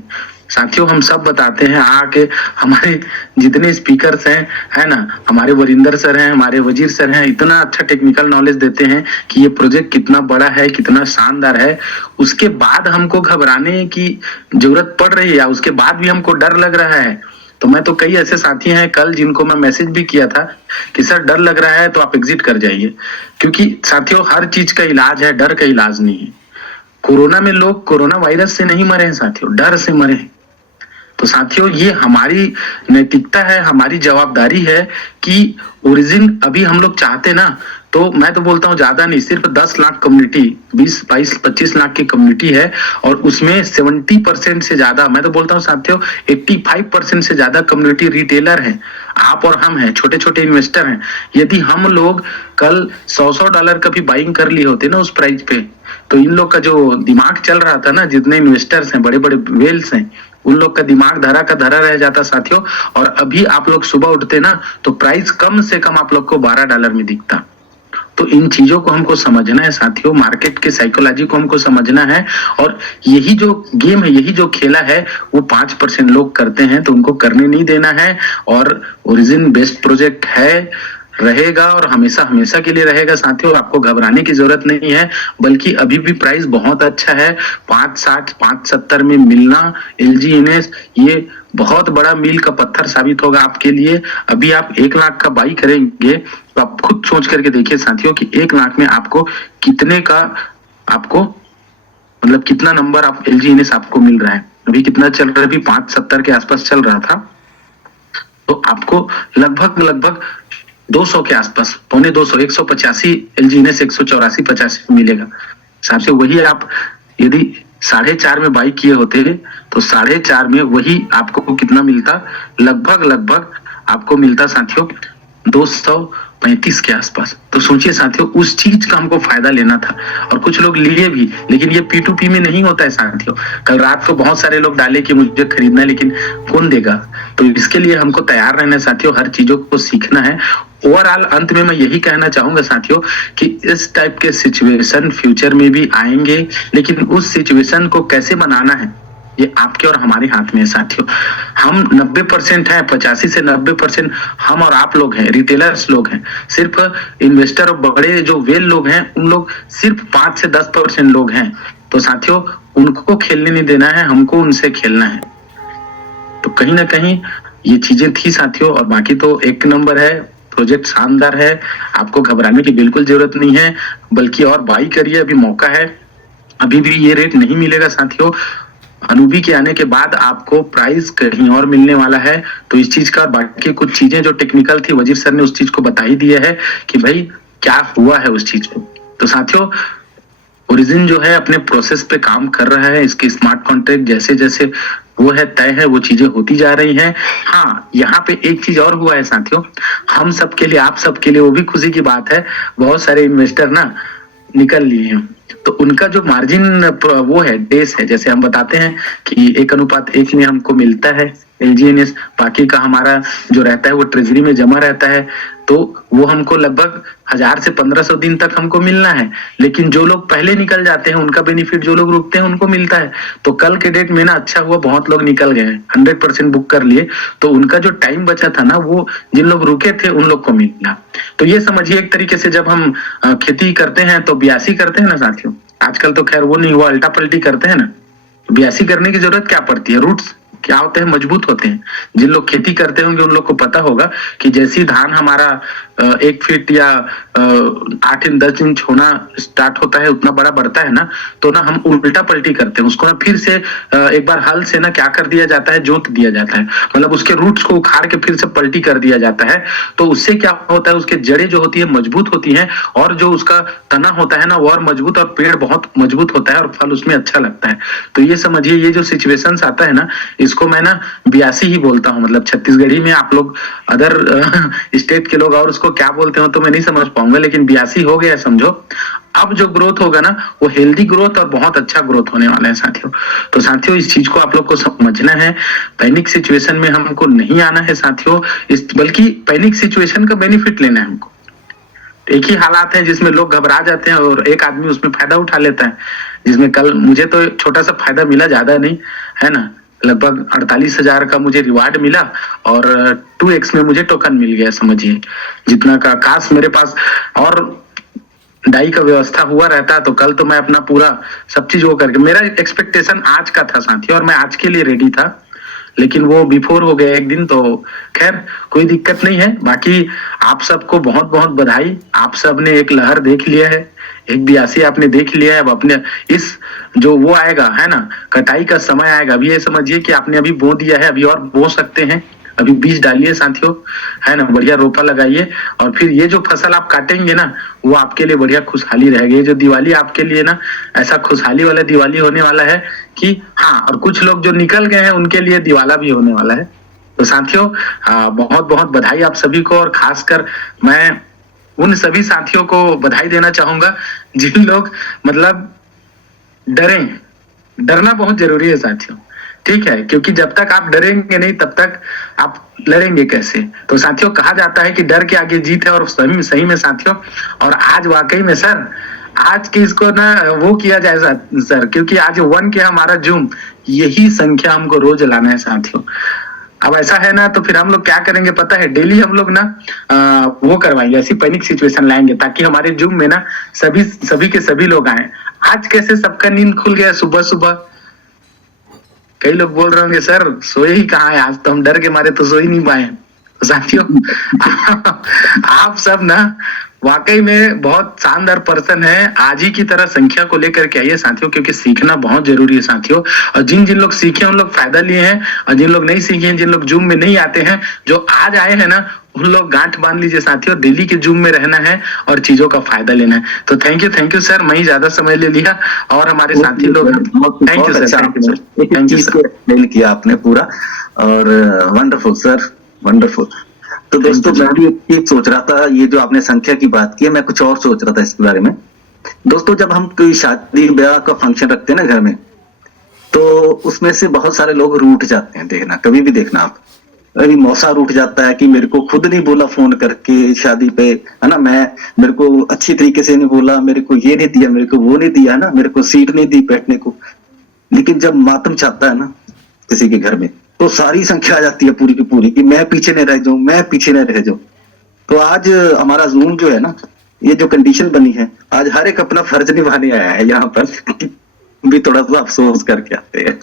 साथियों। हम सब बताते हैं आके, हमारे जितने स्पीकर्स हैं, है ना, हमारे वरिंदर सर हैं, हमारे वजीर सर हैं, इतना अच्छा टेक्निकल नॉलेज देते हैं कि ये प्रोजेक्ट कितना बड़ा है, कितना शानदार है। उसके बाद हमको घबराने की जरूरत पड़ रही है, उसके बाद भी हमको डर लग रहा है। तो मैं तो, कई ऐसे साथी हैं कल जिनको मैं मैसेज भी किया था कि सर डर लग रहा है तो आप एग्जिट कर जाइए, क्योंकि साथियों हर चीज का इलाज है, डर का इलाज नहीं है। कोरोना में लोग कोरोना वायरस से नहीं मरे हैं साथियों, डर से मरे हैं। तो साथियों ये हमारी नैतिकता है, हमारी जवाबदारी है कि ओरिजिन अभी हम लोग चाहते ना, तो मैं तो बोलता हूँ ज्यादा नहीं, सिर्फ 10 लाख कम्युनिटी, 20, 22, 25 लाख की कम्युनिटी है, और उसमें 70% से ज्यादा, मैं तो बोलता हूँ साथियों 85% से ज्यादा कम्युनिटी रिटेलर है। आप और हम हैं, छोटे छोटे इन्वेस्टर हैं। यदि हम लोग कल $100 का भी बाइंग कर लिए होते ना उस प्राइस पे, तो इन लोग का जो दिमाग चल रहा था ना, जितने इन्वेस्टर्स हैं, बड़े बड़े वेल्स हैं, उन लोग का दिमाग धरा का धरा रह जाता साथियों। और अभी आप लोग सुबह उठते ना तो प्राइस कम से कम आप लोग को $12 में दिखता। तो इन चीजों को हमको समझना है साथियों, मार्केट के साइकोलॉजी को हमको समझना है। और यही जो गेम है, यही जो खेला है वो 5% लोग करते हैं, तो उनको करने नहीं देना है। और ओरिजिन बेस्ट प्रोजेक्ट है, रहेगा और हमेशा हमेशा के लिए रहेगा साथियों। आपको घबराने की जरूरत नहीं है, बल्कि अभी भी प्राइस बहुत अच्छा है। 560 570 में मिलना एलजी इनेस, ये बहुत बड़ा मील का पत्थर साबित होगा आपके लिए। अभी आप 1 लाख का बाई करेंगे तो आप खुद सोच करके देखिए साथियों कि 1 लाख में आपको कितने का, आपको मतलब कितना नंबर आप एलजी इनेस आपको मिल रहा है। अभी कितना चल रहा है, अभी 570 के आसपास चल रहा था, तो आपको लगभग 200 के आसपास, 125 185 एलजी इनेस 184 85 मिलेगा। हिसाब से वही आप यदि 4.5 में बाई किए होते तो 4.5 में वही आपको कितना मिलता, लगभग आपको मिलता साथियों 235 के आसपास। तो सोचिए साथियों, उस चीज का हमको फायदा लेना था और कुछ लोग लिए भी, लेकिन ये P2P में नहीं होता है साथियों। कल रात को बहुत सारे लोग डाले कि मुझे खरीदना है, लेकिन कौन देगा। तो इसके लिए हमको तैयार रहना है साथियों, हर चीजों को सीखना है। ओवरऑल अंत में मैं यही कहना चाहूंगा साथियों कि इस टाइप के सिचुएशन फ्यूचर में भी आएंगे, लेकिन उस सिचुएशन को कैसे बनाना है ये आपके और हमारे हाथ में है साथियों। हम 90% हैं, 85 से 90% हम और आप लोग हैं, रिटेलर्स लोग हैं। सिर्फ इन्वेस्टर और बड़े जो वेल लोग हैं उन लोग सिर्फ 5 से 10% लोग हैं। तो साथियों उनको खेलने नहीं देना है, हमको उनसे खेलना है। तो कहीं ना कहीं ये चीजें थी साथियों, और बाकी तो एक नंबर है, प्रोजेक्ट शानदार है, आपको घबराने की बिल्कुल जरूरत नहीं है, बल्कि और बाई करिए, अभी मौका है। अभी भी ये रेट नहीं मिलेगा साथियों, अनूबी के आने के बाद आपको प्राइस कहीं और मिलने वाला है। तो इस चीज का बाकी कुछ चीजें जो टेक्निकल थी वजीर सर ने उस चीज को बता ही दिया है कि भाई क्या हुआ है उस चीज को। तो साथियों ओरिजिन जो है अपने प्रोसेस पे काम कर रहा है, इसके स्मार्ट कॉन्ट्रैक्ट जैसे जैसे वो है तय है, वो चीजें होती जा रही हैं। हाँ, यहाँ पे एक चीज और हुआ है साथियों, हम सबके लिए, आप सबके लिए वो भी खुशी की बात है, बहुत सारे इन्वेस्टर ना निकल लिए हैं। तो उनका जो मार्जिन वो है, बेस है, जैसे हम बताते हैं कि 1:1 में हमको मिलता है एलजीएनएस, बाकी का हमारा जो रहता है वो ट्रेजरी में जमा रहता है। तो वो हमको लगभग 1000 से 1500 दिन तक हमको मिलना है। लेकिन जो लोग पहले निकल जाते हैं उनका बेनिफिट जो लोग रुकते हैं उनको मिलता है। तो कल के डेट में ना अच्छा हुआ, बहुत लोग निकल गए, 100% बुक कर लिए, तो उनका जो टाइम बचा था ना वो जिन लोग रुके थे उन लोग को मिला। तो ये समझिए एक तरीके से जब हम खेती करते हैं तो ब्यासी करते हैं ना साथियों, आजकल तो खैर वो नहीं हुआ, अल्टा पल्टी करते हैं ना, तो ब्यासी करने की जरूरत क्या पड़ती है, रूट्स क्या होते हैं, मजबूत होते हैं। जिन लोग खेती करते होंगे उन लोग को पता होगा कि जैसी धान हमारा 1 फीट या 8 इंच 10 इंच होना स्टार्ट होता है, उतना बड़ा बढ़ता है ना, तो ना हम उल्टा पलटी करते हैं उसको ना, फिर से एक बार हल से ना क्या कर दिया जाता है, जोत दिया जाता है, मतलब उसके रूट्स को उखाड़ के फिर से पलटी कर दिया जाता है। तो उससे क्या होता है, उसके जड़ें जो होती है मजबूत होती हैं, और जो उसका तना होता है ना वो और मजबूत, और पेड़ बहुत मजबूत होता है और फल उसमें अच्छा लगता है। तो ये समझिए, ये जो सिचुएशन आता है ना, इसको मैं ना ब्यासी ही बोलता हूँ। मतलब छत्तीसगढ़ी में आप लोग अदर स्टेट के लोग और उसको क्या बोलते हो तो मैं नहीं समझ पाऊंगा, लेकिन ब्यासी हो गया समझो। अब जो ग्रोथ होगा ना वो हेल्दी ग्रोथ और बहुत अच्छा ग्रोथ होने वाला है साथियों। तो साथियों इस चीज को आप लोग को समझना है, पैनिक सिचुएशन में हमको नहीं आना है साथियों, बल्कि पैनिक सिचुएशन का बेनिफिट लेना है हमको। एक ही हालात है जिसमें लोग घबरा जाते हैं और एक आदमी उसमें फायदा उठा लेता है, जिसमें कल मुझे तो छोटा सा फायदा मिला, ज्यादा नहीं है ना, लगभग 48,000 का मुझे रिवार्ड मिला और 2x में मुझे टोकन मिल गया, समझिए जितना का। काश मेरे पास और डाई का व्यवस्था हुआ रहता तो कल तो मैं अपना पूरा सब चीज वो करके, मेरा एक्सपेक्टेशन आज का था साथियों और मैं आज के लिए रेडी था, लेकिन वो बिफोर हो गया एक दिन, तो खैर कोई दिक्कत नहीं है। बाकी आप सबको बहुत बहुत बधाई, आप सब ने एक लहर देख लिया है, एक ब्यासी आपने देख लिया है। अब अपने इस जो वो आएगा है ना, कटाई का समय आएगा, अभी ये समझिए कि आपने अभी बो दिया है, अभी और बो सकते हैं, अभी बीज डालिए साथियों, है ना, बढ़िया रोपा लगाइए, और फिर ये जो फसल आप काटेंगे ना वो आपके लिए बढ़िया खुशहाली रहेगी। ये जो दिवाली आपके लिए ना ऐसा खुशहाली वाला दिवाली होने वाला है कि हाँ, और कुछ लोग जो निकल गए हैं उनके लिए दिवाला भी होने वाला है। तो साथियों बहुत बहुत बधाई आप सभी को, और खासकर मैं उन सभी साथियों को बधाई देना चाहूंगा जिन लोग मतलब डरे। डरना बहुत जरूरी है साथियों, ठीक है, क्योंकि जब तक आप डरेंगे नहीं तब तक आप लड़ेंगे कैसे। तो साथियों कहा जाता है कि डर के आगे जीत है, और सही सही में साथियों, और आज वाकई में सर, आज की इसको ना वो किया जाए सर, क्योंकि आज 1 के हमारा जूम, यही संख्या हमको रोज लाना है साथियों। अब ऐसा है ना, तो फिर हम लोग क्या करेंगे पता है, डेली हम लोग ना वो करवाएंगे, ऐसी पैनिक सिचुएशन लाएंगे ताकि हमारे जूम में ना सभी के सभी लोग आए। आज कैसे सबका नींद खुल गया सुबह सुबह, कई लोग बोल रहे होंगे सर सोए ही कहाँ है, आज तो हम डर के मारे तो सो ही नहीं पाए। तो साथियों आप सब ना वाकई में बहुत शानदार पर्सन है, आज ही की तरह संख्या को लेकर के आइए साथियों, क्योंकि सीखना बहुत जरूरी है साथियों। और जिन जिन लोग सीखे उन लोग फायदा लिए हैं, और जिन लोग नहीं सीखे हैं, जिन लोग जूम में नहीं आते हैं, जो आज आए हैं ना, उन लोग गांठ बांध लीजिए साथियों, दिल्ली के जूम में रहना है और चीजों का फायदा लेना है। तो थैंक यू सर, मैं ही ज्यादा समय ले लिया, और हमारे साथी लोग, thank you sir, thank you sir, mail किया आपने पूरा, और वंडरफुल सर, वंडरफुल। तो दोस्तों मैं भी एक सोच रहा था, ये जो आपने संख्या की बात की है, मैं कुछ और सोच रहा था इसके बारे में। दोस्तों जब हम कोई शादी ब्याह का फंक्शन रखते हैं ना घर में, तो उसमें से बहुत सारे लोग रूठ जाते हैं, देखना कभी भी देखना आप, अभी मौसा रूठ जाता है कि मेरे को खुद नहीं बोला फोन करके शादी पे, है ना, मेरे को अच्छी तरीके से नहीं बोला, मेरे को ये नहीं दिया, मेरे को वो नहीं दिया, है ना, मेरे को सीट नहीं दी बैठने को। लेकिन जब मातम छाता है ना किसी के घर में, तो सारी संख्या आ जाती है पूरी की पूरी, कि मैं पीछे नहीं रह जाऊं, मैं पीछे नहीं रह जाऊं। तो आज हमारा जूम जो है ना, ये जो कंडीशन बनी है, आज हर एक अपना फर्ज निभाने आया है यहाँ पर भी थोड़ा सा अफसोस करके आते हैं।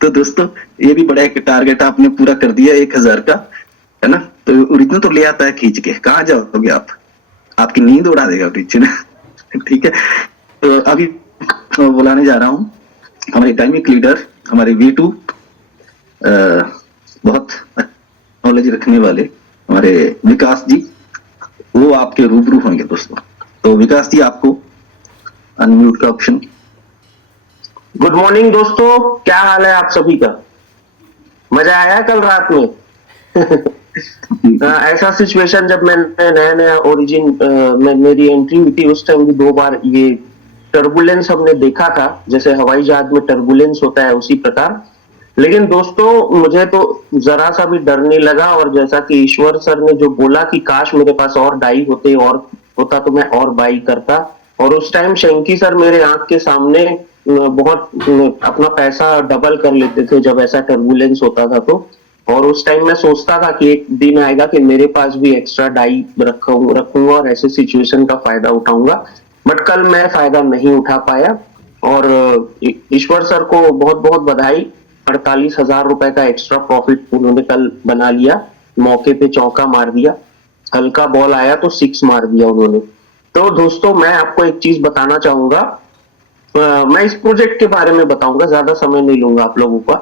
तो दोस्तों ये भी बड़ा एक टारगेट आपने पूरा कर दिया 1000 का, है ना। तो ओरिजिनल तो ले आता है खींच के, कहाँ जाओगे आप, आपकी नींद उड़ा देगा ओरिजिनल ठीक है। तो अभी बुलाने जा रहा हूँ हमारे डायनेमिक लीडर, हमारे V2 बहुत नॉलेज रखने वाले हमारे विकास जी, वो आपके रूबरू होंगे दोस्तों। तो विकास जी आपको अनम्यूट का ऑप्शन। गुड मॉर्निंग दोस्तों, क्या हाल है आप सभी का? मजा आया कल रात में? ऐसा सिचुएशन जब मैंने नया नया ओरिजिन में मेरी एंट्री हुई थी, उस टाइम भी 2 बार ये टर्बुलेंस हमने देखा था, जैसे हवाई जहाज में टर्बुलेंस होता है उसी प्रकार। लेकिन दोस्तों मुझे तो जरा सा भी डर नहीं लगा, और जैसा कि ईश्वर सर ने जो बोला कि काश मेरे पास और डाई होते और होता तो मैं और बाई करता, और उस टाइम शंकी सर मेरे आंख के सामने बहुत अपना पैसा डबल कर लेते थे जब ऐसा टर्बुलेंस होता था। तो और उस टाइम मैं सोचता था कि एक दिन आएगा कि मेरे पास भी एक्स्ट्रा डाई रखूंगा और ऐसे सिचुएशन का फायदा उठाऊंगा, बट कल मैं फायदा नहीं उठा पाया। और ईश्वर सर को बहुत बहुत बधाई, 48,000 रुपए का एक्स्ट्रा प्रॉफिट उन्होंने कल बना लिया, मौके पे चौका मार दिया, हल्का बॉल आया तो 6 मार दिया उन्होंने। तो दोस्तों मैं आपको एक चीज बताना चाहूंगा, मैं इस प्रोजेक्ट के बारे में बताऊंगा, ज्यादा समय नहीं लूंगा आप लोगों का।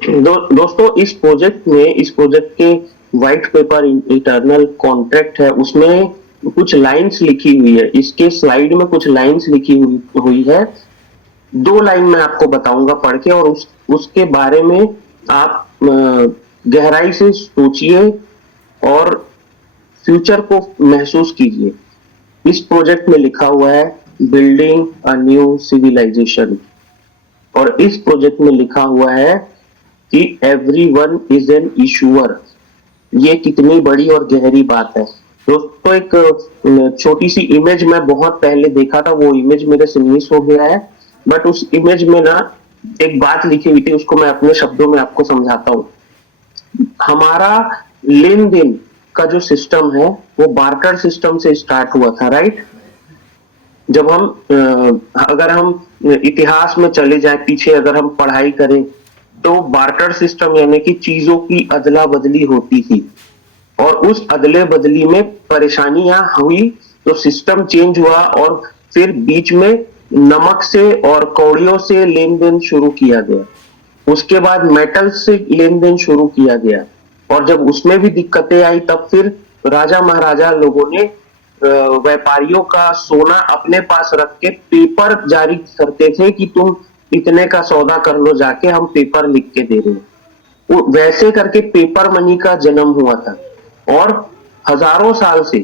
दोस्तों इस प्रोजेक्ट के व्हाइट पेपर इंटरनल कॉन्ट्रैक्ट है, उसमें कुछ लाइंस लिखी हुई है, इसके स्लाइड में कुछ लाइंस लिखी हुई है। 2 लाइन मैं आपको बताऊंगा पढ़ के, और उसके बारे में आप गहराई से सोचिए और फ्यूचर को महसूस कीजिए। इस प्रोजेक्ट में लिखा हुआ है बिल्डिंग अ न्यू सिविलाइजेशन, और इस प्रोजेक्ट में लिखा हुआ है कि एवरीवन इज एन इशूअर। ये कितनी बड़ी और गहरी बात है दोस्तों। एक छोटी सी इमेज मैं बहुत पहले देखा था, वो इमेज मेरे से मिस हो गया है, बट उस इमेज में ना एक बात लिखी हुई थी, उसको मैं अपने शब्दों में आपको समझाता हूं। हमारा लेन देन का जो सिस्टम है वो बार्टर सिस्टम से स्टार्ट हुआ था, राइट। जब हम अगर हम इतिहास में चले जाए पीछे, अगर हम पढ़ाई करें तो बार्टर सिस्टम यानी कि चीजों की अदला बदली होती थी, और उस अदले बदली में परेशानियां हुई तो सिस्टम चेंज हुआ, और फिर बीच में नमक से और कौड़ियों से लेन देन शुरू किया गया। उसके बाद मेटल से लेन देन शुरू किया गया, और जब उसमें भी दिक्कतें आई तब फिर राजा महाराजा लोगों ने व्यापारियों का सोना अपने पास रख के पेपर जारी करते थे कि तुम इतने का सौदा कर लो जाके, हम पेपर लिख के दे रहे हैं। वैसे करके पेपर मनी का जन्म हुआ था, और हजारों साल से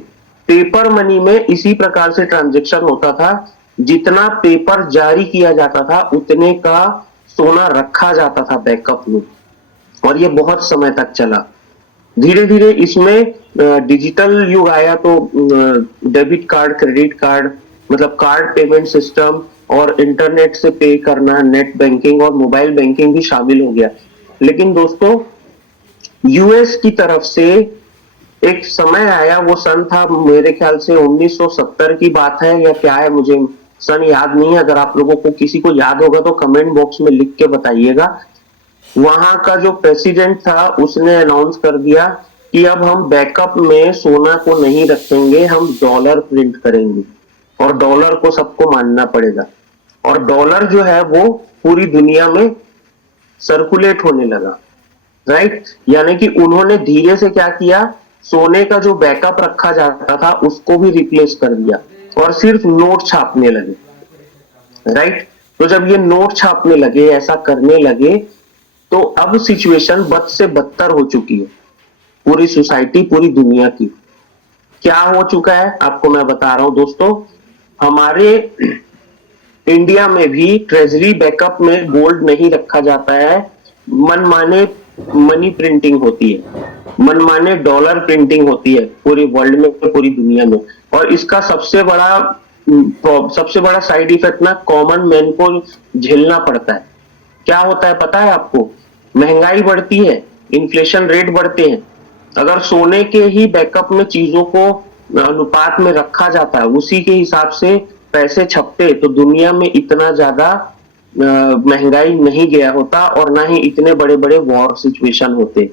पेपर मनी में इसी प्रकार से ट्रांजैक्शन होता था। जितना पेपर जारी किया जाता था उतने का सोना रखा जाता था बैकअप में, और ये बहुत समय तक चला। धीरे धीरे इसमें डिजिटल युग आया, तो डेबिट कार्ड, क्रेडिट कार्ड, मतलब कार्ड पेमेंट सिस्टम, और इंटरनेट से पे करना, नेट बैंकिंग और मोबाइल बैंकिंग भी शामिल हो गया। लेकिन दोस्तों, यूएस की तरफ से एक समय आया, वो सन था मेरे ख्याल से 1970 की बात है या क्या है, मुझे सन याद नहीं है। अगर आप लोगों को किसी को याद होगा तो कमेंट बॉक्स में लिख के बताइएगा। वहां का जो प्रेसिडेंट था उसने अनाउंस कर दिया कि अब हम बैकअप में सोना को नहीं रखेंगे, हम डॉलर प्रिंट करेंगे, और डॉलर को सबको मानना पड़ेगा। और डॉलर जो है वो पूरी दुनिया में सर्कुलेट होने लगा, राइट। यानी कि उन्होंने धीरे से क्या किया, सोने का जो बैकअप रखा जाता था उसको भी रिप्लेस कर दिया और सिर्फ नोट छापने लगे, राइट। तो जब ये नोट छापने लगे, ऐसा करने लगे, तो अब सिचुएशन बद से बदतर हो चुकी है पूरी सोसाइटी, पूरी दुनिया की। क्या हो चुका है आपको मैं बता रहा हूं दोस्तों। हमारे इंडिया में भी ट्रेजरी बैकअप में गोल्ड नहीं रखा जाता है, मनमाने मनी प्रिंटिंग होती है, मनमाने डॉलर प्रिंटिंग होती है पूरे वर्ल्ड में, पूरी दुनिया में। और इसका सबसे बड़ा साइड इफेक्ट ना कॉमन मैन को झेलना पड़ता है। क्या होता है पता है आपको? महंगाई बढ़ती है, इन्फ्लेशन रेट बढ़ते हैं। अगर सोने के ही बैकअप में चीजों को अनुपात में रखा जाता है, उसी के हिसाब से पैसे छपते, तो दुनिया में इतना ज्यादा महंगाई नहीं गया होता, और ना ही इतने बड़े बड़े वॉर सिचुएशन होते।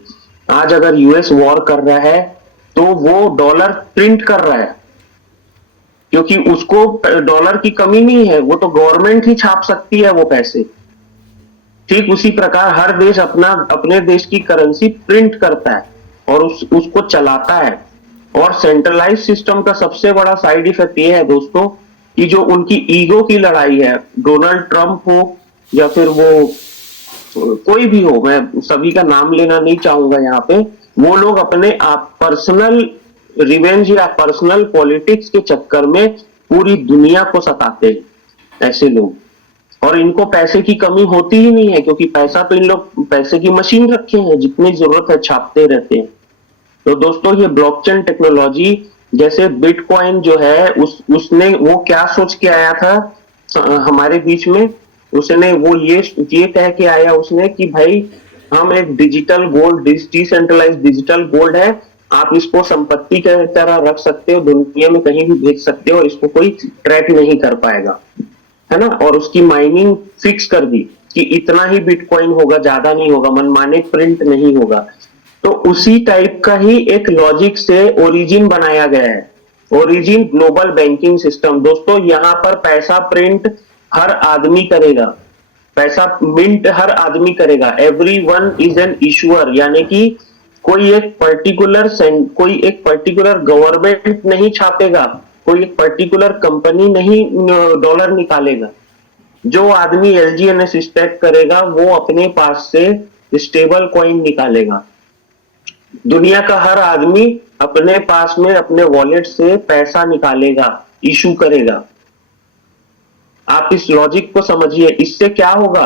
आज अगर यूएस वॉर कर रहा है तो वो डॉलर प्रिंट कर रहा है, क्योंकि उसको डॉलर की कमी नहीं है, वो तो गवर्नमेंट ही छाप सकती है वो पैसे। ठीक उसी प्रकार हर देश अपने देश की करेंसी प्रिंट करता है और उसको चलाता है। और सेंट्रलाइज सिस्टम का सबसे बड़ा साइड इफेक्ट ये है दोस्तों, कि जो उनकी ईगो की लड़ाई है, डोनाल्ड ट्रंप हो या फिर वो कोई भी हो, मैं सभी का नाम लेना नहीं चाहूंगा यहाँ पे, वो लोग अपने आप पर्सनल रिवेंज या पर्सनल पॉलिटिक्स के चक्कर में पूरी दुनिया को सताते हैं ऐसे लोग। और इनको पैसे की कमी होती ही नहीं है, क्योंकि पैसा तो इन लोग पैसे की मशीन रखे हैं, जितनी जरूरत है छापते रहते हैं। तो दोस्तों, ये ब्लॉकचेन टेक्नोलॉजी जैसे बिटकॉइन जो है, उसने वो क्या सोच के आया था हमारे बीच में, उसने वो ये कह के आया उसने कि भाई हम एक digital gold, decentralise digital gold है, आप इसको संपत्ति की तरह रख सकते हो, दुनिया में कहीं भी भेज सकते हो, इसको कोई ट्रैक नहीं कर पाएगा, है ना। और उसकी माइनिंग फिक्स कर दी कि इतना ही बिटकॉइन होगा, ज्यादा नहीं होगा, मनमाने प्रिंट नहीं होगा। तो उसी टाइप का ही एक लॉजिक से ओरिजिन बनाया गया है, ओरिजिन ग्लोबल बैंकिंग सिस्टम। दोस्तों, यहां पर पैसा प्रिंट हर आदमी करेगा, पैसा मिंट हर आदमी करेगा। एवरीवन इज एन इशूअर, यानी कि कोई एक पर्टिकुलर गवर्नमेंट नहीं छापेगा, कोई एक पर्टिकुलर कंपनी नहीं डॉलर निकालेगा। जो आदमी एलजीएनएस स्टैक करेगा वो अपने पास से स्टेबल कॉइन निकालेगा। दुनिया का हर आदमी अपने पास में अपने वॉलेट से पैसा निकालेगा, इशू करेगा। आप इस लॉजिक को समझिए। इससे क्या होगा?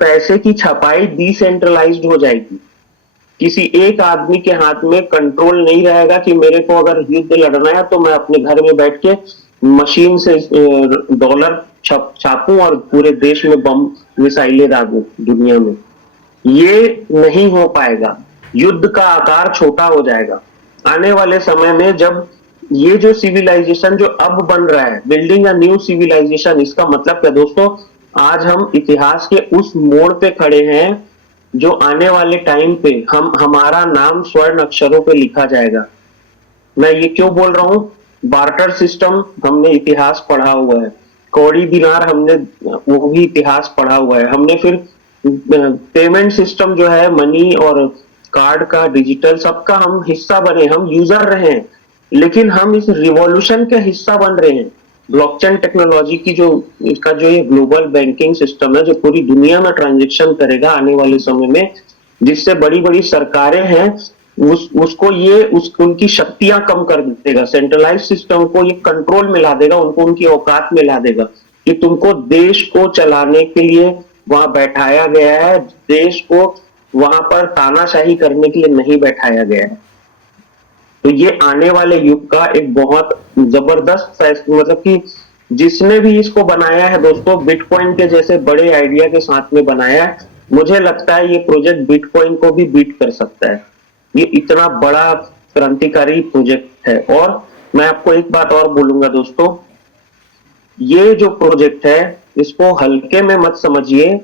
पैसे की छपाई डिसेंट्रलाइज्ड हो जाएगी। किसी एक आदमी के हाथ में कंट्रोल नहीं रहेगा कि मेरे को अगर युद्ध लड़ना है तो मैं अपने घर में बैठ के मशीन से डॉलर छापूं और पूरे देश में बम मिसाइलें दागूं दुनिया में। ये नहीं हो पाएगा। युद्ध का आकार छोटा हो जाएगा। आने वाले समय में जब ये जो सिविलाइजेशन जो अब बन रहा है, बिल्डिंग अ न्यू सिविलाइजेशन, इसका मतलब क्या दोस्तों? आज हम इतिहास के उस मोड़ पे खड़े हैं जो आने वाले टाइम पे हमारा नाम स्वर्ण अक्षरों पे लिखा जाएगा। मैं ये क्यों बोल रहा हूं? बार्टर सिस्टम हमने इतिहास पढ़ा हुआ है, कौड़ी दिनार हमने वो भी इतिहास पढ़ा हुआ है हमने। फिर पेमेंट सिस्टम जो है, मनी और कार्ड का, डिजिटल, सबका हम हिस्सा बने, हम यूजर रहे हैं, लेकिन हम इस रिवॉल्यूशन के हिस्सा बन रहे हैं। ब्लॉकचेन टेक्नोलॉजी की जो इसका जो ये ग्लोबल बैंकिंग सिस्टम है, जो पूरी दुनिया में ट्रांजैक्शन करेगा आने वाले समय में, जिससे बड़ी बड़ी सरकारें हैं उसको ये उनकी शक्तियां कम कर देगा। सेंट्रलाइज सिस्टम को ये कंट्रोल में ला देगा, उनको उनकी औकात में ला देगा कि तुमको देश को चलाने के लिए वहां बैठाया गया है, देश को वहां पर तानाशाही करने के लिए नहीं बैठाया गया है। तो ये आने वाले युग का एक बहुत जबरदस्त फैसला, मतलब कि जिसने भी इसको बनाया है दोस्तों, बिटकॉइन के जैसे बड़े आइडिया के साथ में बनाया है। मुझे लगता है ये प्रोजेक्ट बिटकॉइन को भी बीट कर सकता है। ये इतना बड़ा क्रांतिकारी प्रोजेक्ट है। और मैं आपको एक बात और बोलूंगा दोस्तों, ये जो प्रोजेक्ट है इसको हल्के में मत समझिए।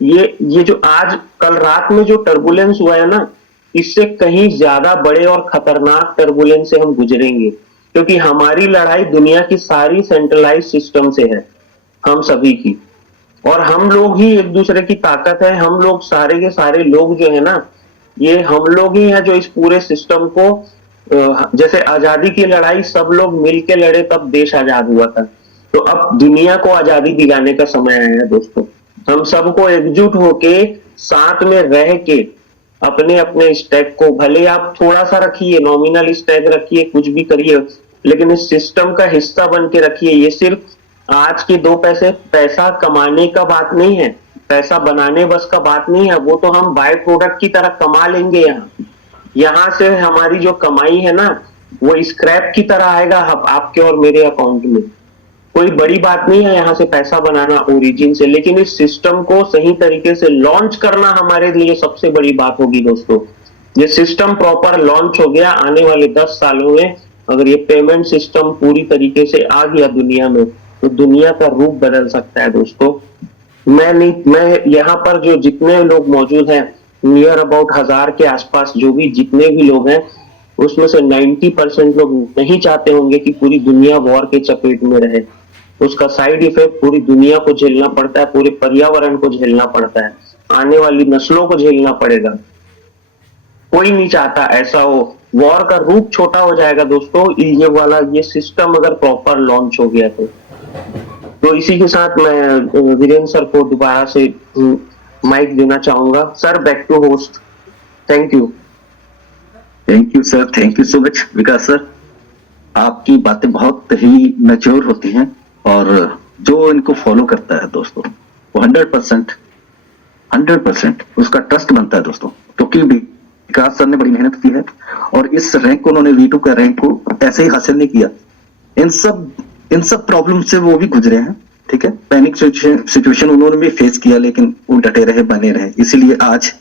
ये जो आज कल रात में जो टर्बुलेंस हुआ है ना, इससे कहीं ज्यादा बड़े और खतरनाक टर्बुलेंस से हम गुजरेंगे, क्योंकि हमारी लड़ाई दुनिया की सारी सेंट्रलाइज सिस्टम से है, हम सभी की। और हम लोग ही एक दूसरे की ताकत है। हम लोग सारे के सारे लोग जो है ना, ये हम लोग ही हैं जो इस पूरे सिस्टम को, जैसे आजादी की लड़ाई सब लोग मिलके लड़े तब देश आजाद हुआ था, तो अब दुनिया को आजादी दिलाने का समय आया है दोस्तों। हम सबको एकजुट होके साथ में रह के अपने अपने स्टैक को, भले आप थोड़ा सा रखिए, नॉमिनल स्टैक रखिए, कुछ भी करिए, लेकिन इस सिस्टम का हिस्सा बन के रखिए। ये सिर्फ आज के 2 पैसे पैसा कमाने का बात नहीं है, पैसा बनाने बस का बात नहीं है, वो तो हम बाय प्रोडक्ट की तरह कमा लेंगे। यहाँ से हमारी जो कमाई है ना, वो स्क्रैप की तरह आएगा आपके और मेरे अकाउंट में। कोई बड़ी बात नहीं है यहाँ से पैसा बनाना ओरिजिन से, लेकिन इस सिस्टम को सही तरीके से लॉन्च करना हमारे लिए सबसे बड़ी बात होगी दोस्तों। ये सिस्टम प्रॉपर लॉन्च हो गया, आने वाले 10 सालों में अगर ये पेमेंट सिस्टम पूरी तरीके से आ गया दुनिया में, तो दुनिया का रूप बदल सकता है दोस्तों। मैं यहाँ पर जो जितने लोग मौजूद हैं, नियर अबाउट 1000 के आसपास जो भी जितने भी लोग हैं, उसमें से 90% लोग नहीं चाहते होंगे कि पूरी दुनिया वॉर के चपेट में रहे। उसका साइड इफेक्ट पूरी दुनिया को झेलना पड़ता है, पूरे पर्यावरण को झेलना पड़ता है, आने वाली नस्लों को झेलना पड़ेगा। कोई नहीं चाहता ऐसा हो। वॉर का रूप छोटा हो जाएगा दोस्तों, ये सिस्टम अगर प्रॉपर लॉन्च हो गया तो इसी के साथ मैं वीरेंद्र सर को दोबारा से माइक देना चाहूंगा। Sir, back to host. Thank you sir, thank you so much Vikas sir. आपकी बातें बहुत ही मैच्योर होती हैं, और जो इनको फॉलो करता है दोस्तों, वो 100% उसका ट्रस्ट बनता है दोस्तों। क्योंकि विकास सर ने बड़ी मेहनत की है, और इस रैंक को उन्होंने V2 का रैंक को ऐसे ही हासिल नहीं किया। इन सब प्रॉब्लम से वो भी गुजरे हैं, ठीक है। पैनिक सिचुएशन उन्होंने भी फेस किया, लेकिन वो डटे रहे, बने रहे, इसीलिए आज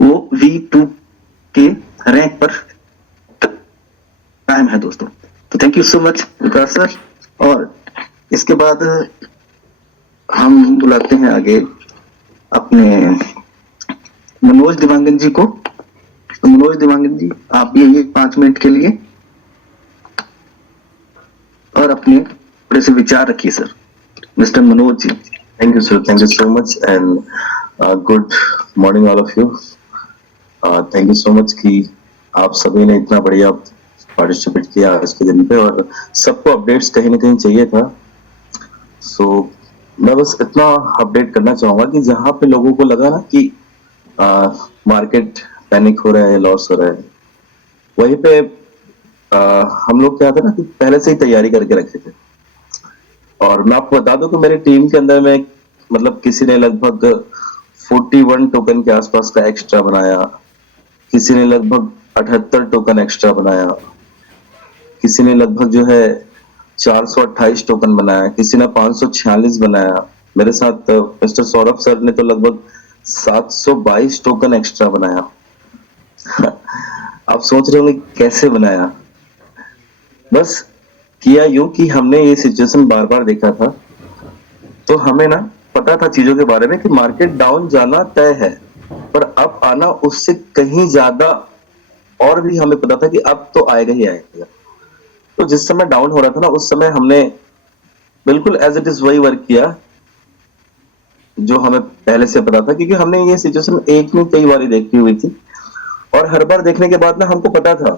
वो V2 के रैंक पर कायम है दोस्तों। तो thank you so much Vikas sir. और इसके बाद हम बुलाते हैं आगे अपने मनोज दिवांगन जी को। तो मनोज दिवांगन जी, आप भी आइए 5 मिनट के लिए और अपने थोड़े से विचार रखिए sir. Mister Manoj ji. Thank you, sir. Thank you so much, and good morning, all of you. Thank you so much कि आप सभी ने इतना बढ़िया पार्टिसिपेट किया आज के दिन पे, और सबको अपडेट्स कहीं ना कहीं चाहिए था। सो मैं बस इतना अपडेट करना चाहूंगा कि जहां पे लोगों को लगा ना कि मार्केट पैनिक हो रहा है, लॉस हो रहा है, वहीं पे हम लोग क्या था ना कि पहले से ही तैयारी करके रखे थे। और मैं आपको बता दूं कि मेरी टीम के अंदर में मतलब किसी ने लगभग 41 टोकन के आसपास का एक्स्ट्रा बनाया, किसी ने लगभग 78 टोकन एक्स्ट्रा बनाया, किसी ने लगभग जो है 428 टोकन बनाया, किसी ने 546 बनाया। मेरे साथ मिस्टर सौरभ सर ने तो लगभग 722 टोकन एक्स्ट्रा बनाया। आप सोच रहे होंगे कैसे बनाया। बस किया यूं कि हमने ये सिचुएशन बार बार देखा था, तो हमें ना पता था चीजों के बारे में कि मार्केट डाउन जाना तय है, पर अब आना उससे कहीं ज्यादा, और भी हमें पता था कि अब तो आएगा ही आएगा। तो जिस समय डाउन हो रहा था ना, उस समय हमने बिल्कुल एज इट इज वही वर्क किया जो हमें पहले से पता था, क्योंकि हमने ये सिचुएशन एक नहीं कई बार देखी हुई थी, और हर बार देखने के बाद ना हमको पता था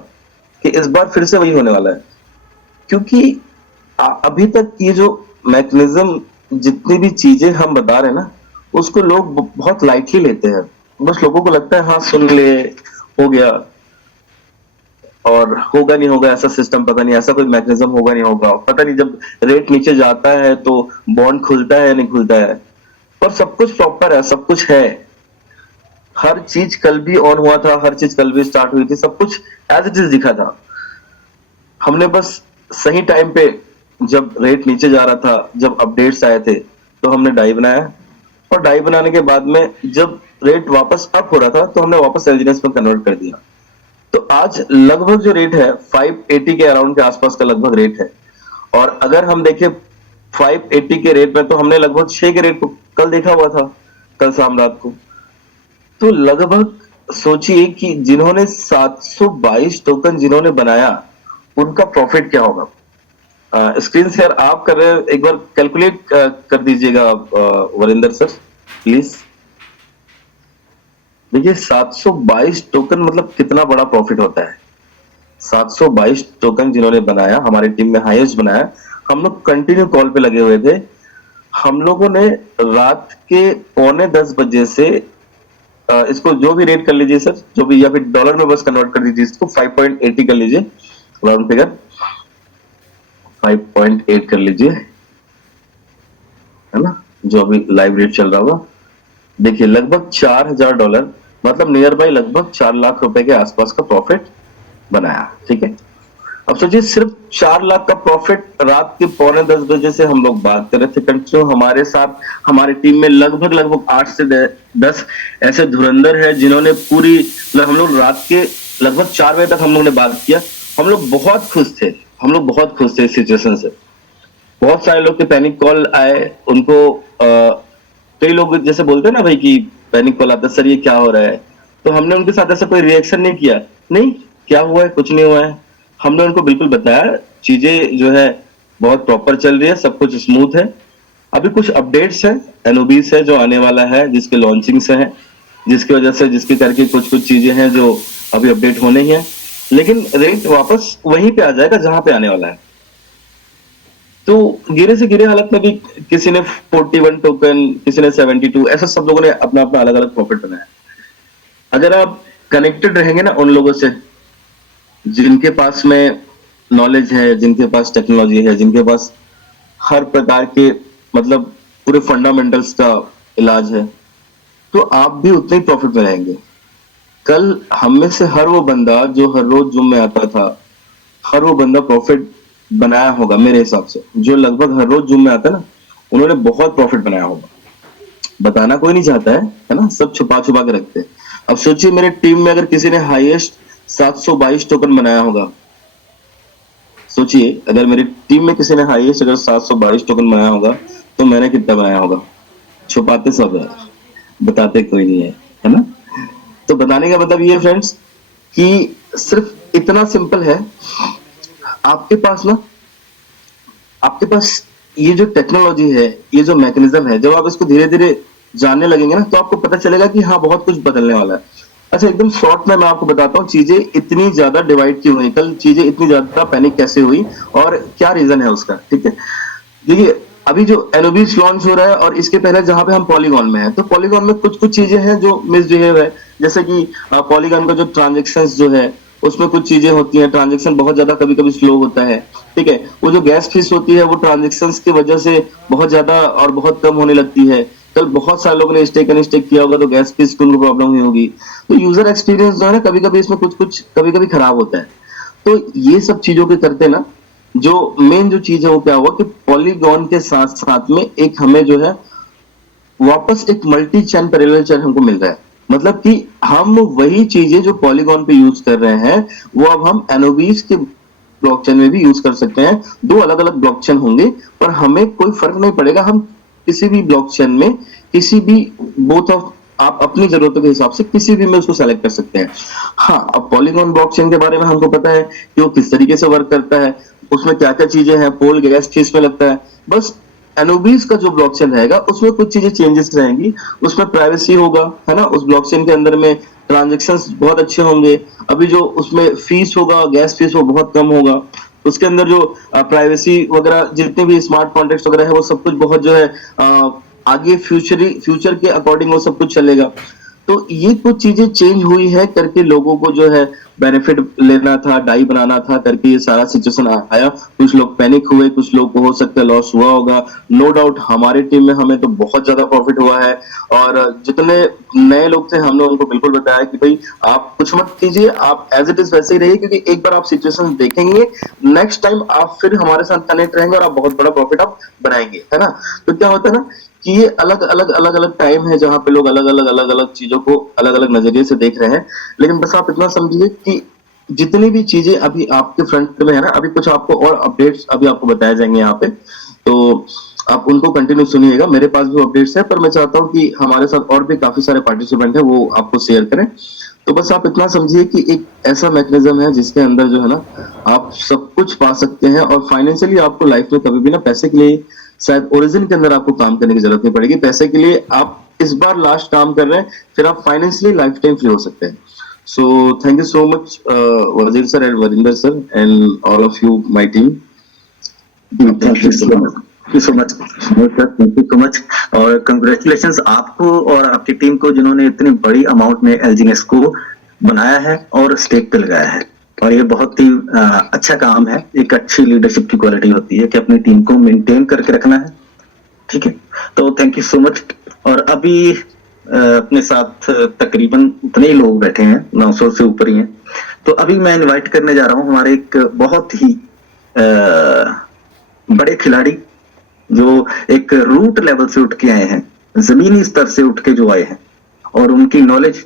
कि इस बार फिर से वही होने वाला है। क्योंकि अभी तक ये जो मैकेनिज्म, जितनी भी चीजें हम बता रहे हैं ना, उसको लोग बहुत लाइटली लेते हैं। बस लोगों को लगता है हाँ सुन ले, हो गया, और होगा नहीं होगा ऐसा सिस्टम, पता नहीं ऐसा कोई मैकेनिज्म होगा नहीं होगा, पता नहीं जब रेट नीचे जाता है तो बॉन्ड खुलता है या नहीं खुलता है। और सब कुछ प्रॉपर है, सब कुछ है, हर चीज कल भी ऑन हुआ था, हर चीज कल भी स्टार्ट हुई थी, सब कुछ एज इट इज दिखा था। हमने बस सही टाइम पे जब रेट नीचे जा रहा था, जब अपडेट्स आए थे, तो हमने डाई बनाया, और डाई बनाने के बाद में जब रेट वापस अप हो रहा था तो हमने वापस एलजीएस में कन्वर्ट कर दिया। तो आज लगभग जो रेट है 580 के अराउंड के आसपास का लगभग रेट है। और अगर हम देखें 580 के रेट में, तो हमने लगभग 6 के रेट को कल देखा हुआ था, कल शाम रात को। तो लगभग सोचिए कि जिन्होंने 722 टोकन जिन्होंने बनाया, उनका प्रॉफिट क्या होगा। स्क्रीन शेयर आप कर रहे हैं, एक बार कैलकुलेट कर दीजिएगा वरिंदर सर प्लीज। देखिए 722 टोकन मतलब कितना बड़ा प्रॉफिट होता है। 722 टोकन जिन्होंने बनाया, हमारी टीम में हाईएस्ट बनाया, हम लोग कंटिन्यू कॉल पे लगे हुए थे। हम लोगों ने रात के 9:45 बजे से इसको जो भी रेट कर लीजिए सर, जो भी, या फिर डॉलर में बस कन्वर्ट कर दीजिए इसको, 5.80 कर लीजिए, राउंड फिगर 5.8 कर लीजिए, है ना, जो अभी लाइव रेट चल रहा होगा। देखिए लगभग $4000, मतलब नियर बाई लगभग 4 लाख रुपए के आसपास का प्रॉफिट बनाया। ठीक है, अब सोचिए सिर्फ 4 लाख का प्रॉफिट रात के 9:45 बजे से हम लोग बात कर रहे थे कंटिन्यू। हमारे साथ हमारी टीम में लगभग 8 से 10 ऐसे धुरंधर है जिन्होंने पूरी, हम लोग रात के लगभग 4 बजे तक हम लोग ने बात किया। हम लोग बहुत खुश थे, हम लोग बहुत खुश थे इस सिचुएशन से। बहुत सारे लोग के पैनिक कॉल आए, उनको कई लोग जैसे बोलते हैं ना भाई कि पैनिक कॉल आता है, सर ये क्या हो रहा है, तो हमने उनके साथ ऐसा कोई रिएक्शन नहीं किया, नहीं क्या हुआ है, कुछ नहीं हुआ है। हमने उनको बिल्कुल बताया चीजें जो है बहुत प्रॉपर चल रही है, सब कुछ स्मूथ है। अभी कुछ अपडेट्स है, एनओबीस है जो आने वाला है, जिसके लॉन्चिंग से है, जिसकी वजह से, जिसके करके कुछ चीजें हैं जो अभी अपडेट होने ही है, लेकिन रेट वापस वहीं पे आ जाएगा जहां पे आने वाला है। तो गिरे से गिरे हालत में भी किसी ने 41 टोकन, किसी ने 72, ऐसा सब लोगों ने अपना अपना अलग अलग प्रॉफिट बनाया। अगर आप कनेक्टेड रहेंगे ना उन लोगों से जिनके पास में नॉलेज है, जिनके पास टेक्नोलॉजी है, जिनके पास हर प्रकार के मतलब पूरे फंडामेंटल्स का इलाज है, तो आप भी उतने ही प्रॉफिट में रहेंगे। कल हम में से हर वो बंदा जो हर रोज जिम में आता था, हर वो बंदा प्रॉफिट बनाया होगा मेरे हिसाब से। जो लगभग हर रोज जिम में आता है ना, उन्होंने बहुत प्रॉफिट बनाया होगा। बताना कोई नहीं चाहता है ना, सब छुपा छुपा के रखते हैं। अब सोचिए मेरे टीम में अगर किसी ने हाईएस्ट 722 टोकन बनाया होगा, सोचिए अगर मेरी टीम में किसी ने हाईएस्ट अगर 722 टोकन बनाया होगा, तो मैंने कितना बनाया होगा। छुपाते सब है, बताते कोई नहीं है ना। तो बताने का मतलब ये फ्रेंड्स कि सिर्फ इतना सिंपल है, आपके पास ना, आपके पास ये जो टेक्नोलॉजी है, ये जो मैकेनिज्म है, जब आप इसको धीरे धीरे जानने लगेंगे ना, तो आपको पता चलेगा कि हाँ बहुत कुछ बदलने वाला है। अच्छा एकदम शॉर्ट में मैं आपको बताता हूँ चीजें इतनी ज्यादा डिवाइड क्यों हुई, कल चीजें इतनी ज्यादा पैनिक कैसे हुई और क्या रीजन है उसका। ठीक है, देखिए अभी जो एनओबीस लॉन्च हो रहा है और इसके पहले जहां पे हम पॉलीगॉन में हैं, तो पॉलीगॉन में कुछ चीजें हैं जो मिसबिहेव है। जैसे कि पॉलीगॉन का जो ट्रांजेक्शन जो है उसमें कुछ चीजें होती हैं, ट्रांजेक्शन बहुत ज्यादा कभी कभी स्लो होता है। ठीक है, वो जो गैस फीस होती है वो ट्रांजेक्शंस की वजह से बहुत ज्यादा और बहुत कम होने लगती है। कल बहुत सारे लोगों ने स्टेक किया होगा तो गैस फीस की उनको प्रॉब्लम हुई होगी। तो यूजर एक्सपीरियंस जो है ना, कभी कभी इसमें कुछ कभी कभी खराब होता है। तो ये सब चीजों के करते ना, जो मेन जो चीज है वो क्या हुआ कि पॉलीगॉन के साथ साथ में एक हमें जो है वापस एक मल्टी चैन पैरेलल चैन हमको मिल रहा है। मतलब कि हम वही चीजें जो पॉलीगॉन पे यूज कर रहे हैं वो अब हम एनओबीस के ब्लॉकचेन में भी यूज कर सकते हैं। दो अलग अलग ब्लॉकचेन होंगे पर हमें कोई फर्क नहीं पड़ेगा, हम किसी भी ब्लॉकचेन में किसी भी बोथ ऑफ आप अपनी जरूरतों के हिसाब से किसी भी में उसको सेलेक्ट कर सकते हैं। हाँ, अब पॉलीगॉन ब्लॉकचेन के बारे में हमको पता है कि वो किस तरीके से वर्क करता है, उसमें क्या क्या चीजें हैं, पोल गैस फीस में लगता है। बस एनओबीस का जो ब्लॉकचेन रहेगा उसमें कुछ चीजें चेंजेस रहेंगी, उसमें प्राइवेसी होगा, है ना, उस ब्लॉकचेन के अंदर में ट्रांजेक्शंस बहुत अच्छे होंगे। अभी जो उसमें फीस होगा, गैस फीस, वो बहुत कम होगा। उसके अंदर जो प्राइवेसी वगैरह जितने भी स्मार्ट कॉन्ट्रैक्ट्स वगैरह है वो सब कुछ बहुत जो है आगे फ्यूचर के अकॉर्डिंग वो सब कुछ चलेगा। तो ये कुछ चीजें चेंज हुई है करके लोगों को जो है बेनिफिट लेना था, डाई बनाना था करके ये सारा सिचुएशन आया। कुछ लोग पैनिक हुए, कुछ लोग को हो सकता है लॉस हुआ होगा। नो डाउट हमारे टीम में हमें तो बहुत ज्यादा प्रॉफिट हुआ है, और जितने नए लोग थे हमने उनको बिल्कुल बताया कि भाई आप कुछ मत कीजिए, आप एज इट इज वैसे ही रहिए, क्योंकि एक बार आप सिचुएशन देखेंगे नेक्स्ट टाइम आप फिर हमारे साथ कनेक्ट रहेंगे और आप बहुत बड़ा प्रॉफिट आप बनाएंगे, है ना। तो क्या होता है ना कि ये अलग अलग टाइम है जहां पे लोग अलग अलग चीजों को अलग अलग नजरिए से देख रहे हैं। लेकिन बस आप इतना समझिए कि जितनी भी चीजें अभी आपके फ्रंट में है ना, अभी कुछ आपको और अपडेट्स अभी आपको बताए जाएंगे यहाँ पे, तो आप उनको कंटिन्यू सुनिएगा। मेरे पास भी अपडेट्स है, पर मैं चाहता हूँ कि हमारे साथ और भी काफी सारे पार्टिसिपेंट है वो आपको शेयर करें। तो बस आप इतना समझिए कि एक ऐसा मैकेनिज्म है जिसके अंदर जो है ना आप सब कुछ पा सकते हैं, और फाइनेंशियली आपको लाइफ में कभी भी ना पैसे के लिए शायद ओरिजिन के अंदर आपको काम करने की जरूरत नहीं पड़ेगी। पैसे के लिए आप इस बार लास्ट काम कर रहे हैं, फिर आप फाइनेंशियली लाइफ टाइम फ्री हो सकते हैं। So thank you so much Wazir sir and Varinder sir and all of you my team. Thank you so much, thank you so much sir, thank you so much. और congratulations आपको और आपकी team को जिन्होंने इतनी बड़ी अमाउंट में एलजीएस को बनाया है और स्टेक पे लगाया है। और ये बहुत ही अच्छा काम है। एक अच्छी लीडरशिप की क्वालिटी होती है कि अपनी टीम को मेंटेन करके रखना है। ठीक है, तो थैंक यू सो मच। और अभी अपने साथ तकरीबन उतने ही लोग बैठे हैं, 900 से ऊपर ही हैं। तो अभी मैं इनवाइट करने जा रहा हूं हमारे एक बहुत ही बड़े खिलाड़ी, जो एक रूट लेवल से उठ के आए हैं, जमीनी स्तर से उठ के जो आए हैं, और उनकी नॉलेज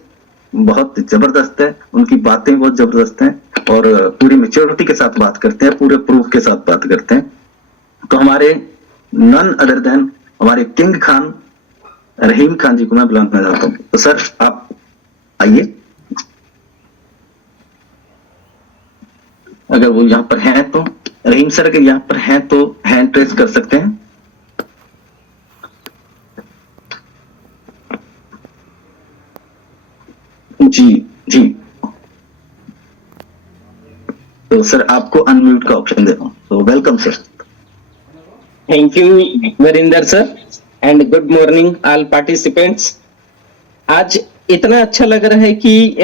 बहुत जबरदस्त है, उनकी बातें बहुत जबरदस्त हैं, और पूरी मेच्योरिटी के साथ बात करते हैं, पूरे प्रूफ के साथ बात करते हैं। तो हमारे नन अदर देन हमारे किंग खान रहीम खान जी को मैं बुलाना चाहता हूं। तो सर आप आइए, अगर वो यहाँ पर हैं तो। रहीम सर अगर यहाँ पर हैं तो हैंड ट्रेस कर सकते हैं। जी जी, तो सर आपको अनम्यूट का ऑप्शन दे रहा हूं। तो welcome sir. Thank you Varinder sir and good morning all participants. आज इतना अच्छा लग रहा है कि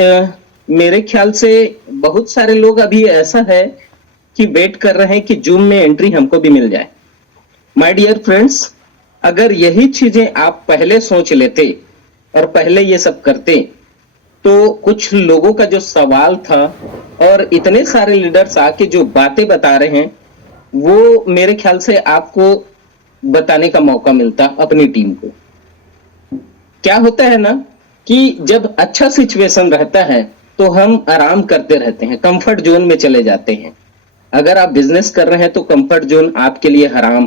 मेरे ख्याल से बहुत सारे लोग अभी ऐसा है कि वेट कर रहे हैं कि जूम में एंट्री हमको भी मिल जाए। माय डियर फ्रेंड्स, अगर यही चीजें आप पहले सोच लेते और पहले ये सब करते तो कुछ लोगों का जो सवाल था और इतने सारे लीडर्स आके जो बातें बता रहे हैं वो मेरे ख्याल से आपको बताने का मौका मिलता अपनी टीम को। क्या होता है ना कि जब अच्छा सिचुएशन रहता है तो हम आराम करते रहते हैं, कंफर्ट जोन में चले जाते हैं। अगर आप बिजनेस कर रहे हैं तो कंफर्ट जोन आपके लिए हराम।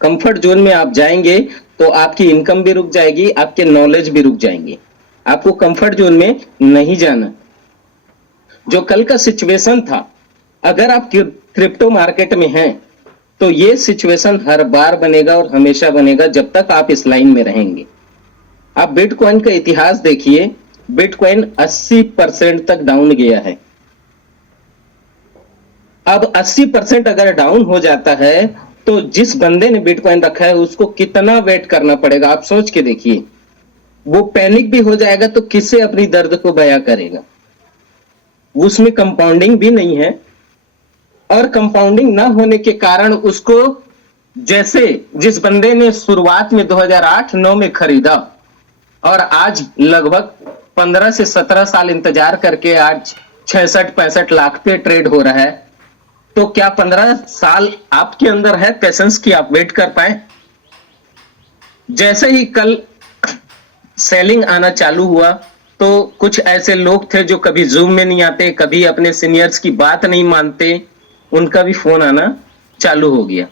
कंफर्ट जोन में आप जाएंगे तो आपकी इनकम भी रुक जाएगी, आपके नॉलेज भी रुक जाएंगे। आपको कंफर्ट जोन में नहीं जाना। जो कल का सिचुएशन था, अगर आप क्रिप्टो मार्केट में हैं तो ये सिचुएशन हर बार बनेगा और हमेशा बनेगा जब तक आप इस लाइन में रहेंगे। आप बिटकॉइन का इतिहास देखिए, बिटकॉइन 80% तक डाउन गया है। अब 80% अगर डाउन हो जाता है तो जिस बंदे ने बिटकॉइन रखा है उसको कितना वेट करना पड़ेगा, आप सोच के देखिए। वो पैनिक भी हो जाएगा तो किससे अपनी दर्द को बयां करेगा। उसमें कंपाउंडिंग भी नहीं है, और कंपाउंडिंग ना होने के कारण उसको, जैसे जिस बंदे ने शुरुआत में 2008-9 में खरीदा और आज लगभग 15 से 17 साल इंतजार करके आज 66-65 लाख पे ट्रेड हो रहा है, तो क्या 15 साल आपके अंदर है पेशेंस की आप वेट कर पाए? जैसे ही कल सेलिंग आना चालू हुआ तो कुछ ऐसे लोग थे जो कभी जूम में नहीं आते, कभी अपने सीनियर्स की बात नहीं मानते, उनका भी फोन आना चालू हो गया।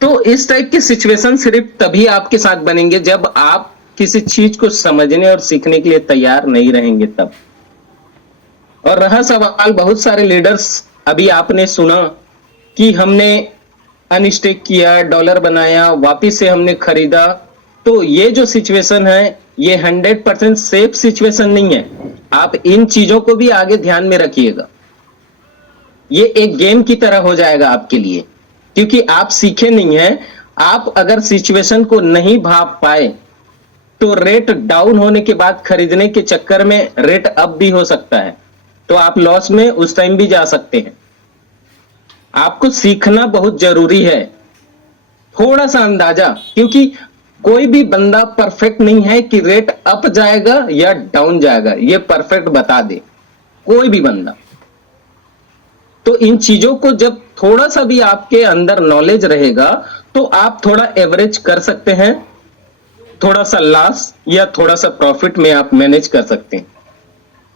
तो इस टाइप की सिचुएशन सिर्फ तभी आपके साथ बनेंगे जब आप किसी चीज को समझने और सीखने के लिए तैयार नहीं रहेंगे तब। और रहा सवाल, बहुत सारे लीडर्स अभी आपने सुना कि हमने अनस्टेक किया, डॉलर बनाया, वापिस से हमने खरीदा। तो ये जो सिचुएशन है ये 100% सेफ सिचुएशन नहीं है। आप इन चीजों को भी आगे ध्यान में रखिएगा। ये एक गेम की तरह हो जाएगा आपके लिए, क्योंकि आप सीखे नहीं हैं। आप अगर सिचुएशन को नहीं भाप पाए तो रेट डाउन होने के बाद खरीदने के चक्कर में रेट अप भी हो सकता है, तो आप लॉस में उस टाइम भी जा सकते हैं। आपको सीखना बहुत जरूरी है, थोड़ा सा अंदाजा, क्योंकि कोई भी बंदा परफेक्ट नहीं है कि रेट अप जाएगा या डाउन जाएगा, ये परफेक्ट बता दे कोई भी बंदा। तो इन चीजों को जब थोड़ा सा भी आपके अंदर नॉलेज रहेगा तो आप थोड़ा एवरेज कर सकते हैं, थोड़ा सा लॉस या थोड़ा सा प्रॉफिट में आप मैनेज कर सकते हैं।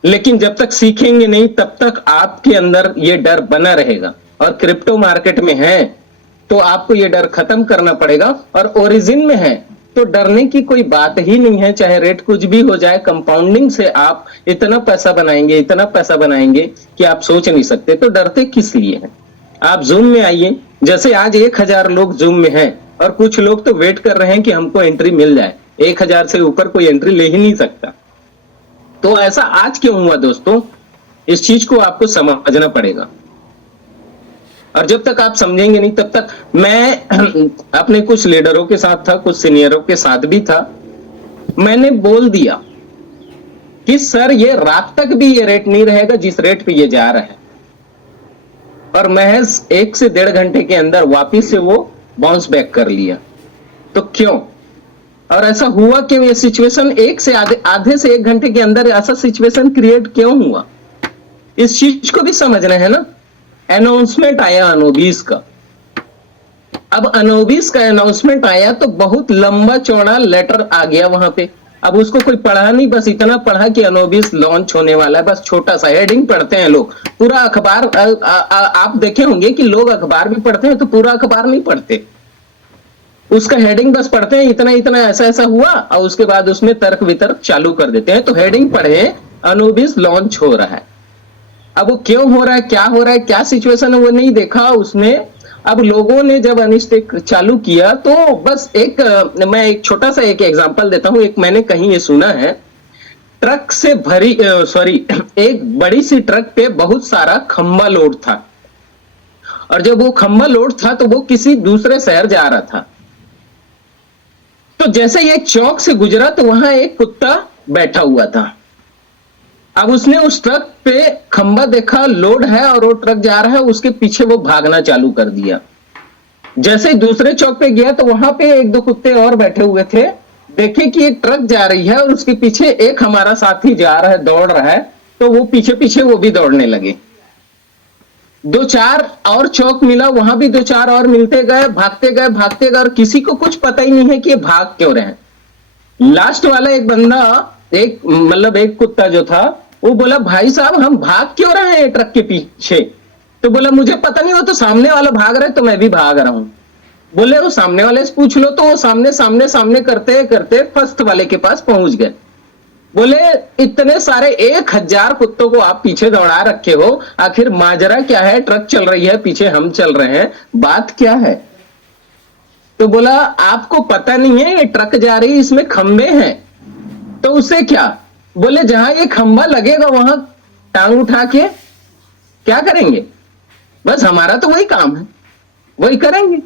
लेकिन जब तक सीखेंगे नहीं तब तक आपके अंदर ये डर बना रहेगा। और क्रिप्टो मार्केट में है तो आपको ये डर खत्म करना पड़ेगा, और ओरिजिन में है तो डरने की कोई बात ही नहीं है। चाहे रेट कुछ भी हो जाए, कंपाउंडिंग से आप इतना पैसा बनाएंगे, इतना पैसा बनाएंगे कि आप सोच नहीं सकते। तो डरते किस लिए हैं? आप जूम में आइए, जैसे आज 1000 लोग जूम में हैं और कुछ लोग तो वेट कर रहे हैं कि हमको एंट्री मिल जाए। 1000 से ऊपर कोई एंट्री ले ही नहीं सकता। तो ऐसा आज क्यों हुआ दोस्तों? इस चीज को आपको समझना पड़ेगा, और जब तक आप समझेंगे नहीं तब तक, मैं अपने कुछ लीडरों के साथ था, कुछ सीनियरों के साथ भी था, मैंने बोल दिया कि सर ये रात तक भी ये रेट नहीं रहेगा जिस रेट पे ये जा रहा है, और महज 1 से 1.5 घंटे के अंदर वापिस से वो बाउंस बैक कर लिया। तो क्यों, और ऐसा हुआ क्यों? ये सिचुएशन 1 से आधे से 1 घंटे के अंदर ऐसा सिचुएशन क्रिएट क्यों हुआ? इस चीज को भी समझना है ना। अनाउंसमेंट आया अनोबिस का, अब अनोबिस का अनाउंसमेंट आया तो बहुत लंबा चौड़ा लेटर आ गया वहां पे। अब उसको कोई पढ़ा नहीं, बस इतना पढ़ा कि अनोबिस लॉन्च होने वाला है, बस छोटा सा हेडिंग पढ़ते हैं लोग। पूरा अखबार आप देखे होंगे कि लोग अखबार भी पढ़ते हैं तो पूरा अखबार नहीं पढ़ते, उसका हेडिंग बस पढ़ते हैं, इतना इतना ऐसा ऐसा हुआ, और उसके बाद उसमें तर्क वितर्क चालू कर देते हैं। तो हेडिंग पढ़े अनोबिस लॉन्च हो रहा है। अब वो क्यों हो रहा है, क्या हो रहा है, क्या सिचुएशन है, वो नहीं देखा उसने। अब लोगों ने जब अनिस्टेक चालू किया तो बस मैं एक छोटा सा एक एग्जांपल देता हूं। एक मैंने कहीं ये सुना है, ट्रक से भरी एक बड़ी सी ट्रक पे बहुत सारा खंबा लोड था, और जब वो खंबा लोड था तो वो किसी दूसरे शहर जा रहा था। तो जैसे ये चौक से गुजरा तो वहां एक कुत्ता बैठा हुआ था। अब उसने उस ट्रक पे खंबा देखा, लोड है और वो ट्रक जा रहा है, उसके पीछे वो भागना चालू कर दिया। जैसे ही दूसरे चौक पे गया तो वहां पे 1-2 कुत्ते और बैठे हुए थे, देखे कि एक ट्रक जा रही है और उसके पीछे एक हमारा साथी जा रहा है, दौड़ रहा है, तो वो पीछे पीछे वो भी दौड़ने लगे। 2-4 और चौक मिला, वहां भी 2-4 और मिलते गए, भागते गए, और किसी को कुछ पता ही नहीं है कि ये भाग क्यों रहे हैं। लास्ट वाला एक बंदा, एक कुत्ता जो था, वो बोला भाई साहब हम भाग क्यों रहे हैं ट्रक के पीछे? तो बोला मुझे पता नहीं, वो तो सामने वाला भाग रहा है तो मैं भी भाग रहा हूं। बोले वो सामने वाले से पूछ लो। तो वो सामने करते करते फर्स्ट वाले के पास पहुंच गए। बोले इतने सारे 1000 कुत्तों को आप पीछे दौड़ा रखे हो, आखिर माजरा क्या है? ट्रक चल रही है, पीछे हम चल रहे हैं, बात क्या है? तो बोला आपको पता नहीं है ये ट्रक जा रही है, इसमें खंबे हैं। तो उससे क्या? बोले जहां ये खंबा लगेगा वहां टांग उठा के क्या करेंगे? बस हमारा तो वही काम है, वही करेंगे।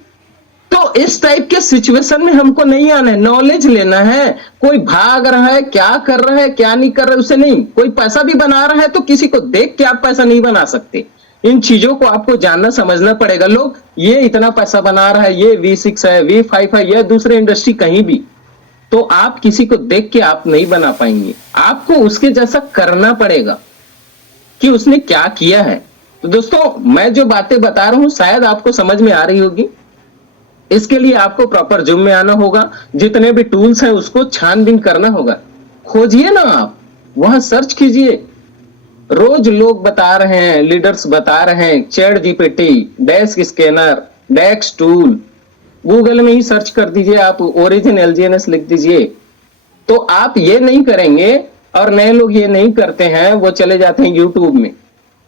तो इस टाइप के सिचुएशन में हमको नहीं आना है, नॉलेज लेना है। कोई भाग रहा है, क्या कर रहा है, क्या नहीं कर रहा है, उसे नहीं। कोई पैसा भी बना रहा है तो किसी को देख के आप पैसा नहीं बना सकते। इन चीजों को आपको जानना समझना पड़ेगा। लोग ये इतना पैसा बना रहा है, ये V6 है, V5 है, या दूसरे इंडस्ट्री कहीं भी, तो आप किसी को देख के आप नहीं बना पाएंगे। आपको उसके जैसा करना पड़ेगा कि उसने क्या किया है। तो दोस्तों मैं जो बातें बता रहा हूं शायद आपको समझ में आ रही होगी। इसके लिए आपको प्रॉपर जूम में आना होगा, जितने भी टूल्स हैं उसको छानबीन करना होगा। खोजिए ना, आप वहां सर्च कीजिए। रोज लोग बता रहे हैं, लीडर्स बता रहे हैं, चैट GPT, डेस्क स्कैनर, डेक्स टूल, गूगल में ही सर्च कर दीजिए आप, ओरिजिन LGNS लिख दीजिए। तो आप ये नहीं करेंगे, और नए लोग ये नहीं करते हैं, वो चले जाते हैं YouTube में।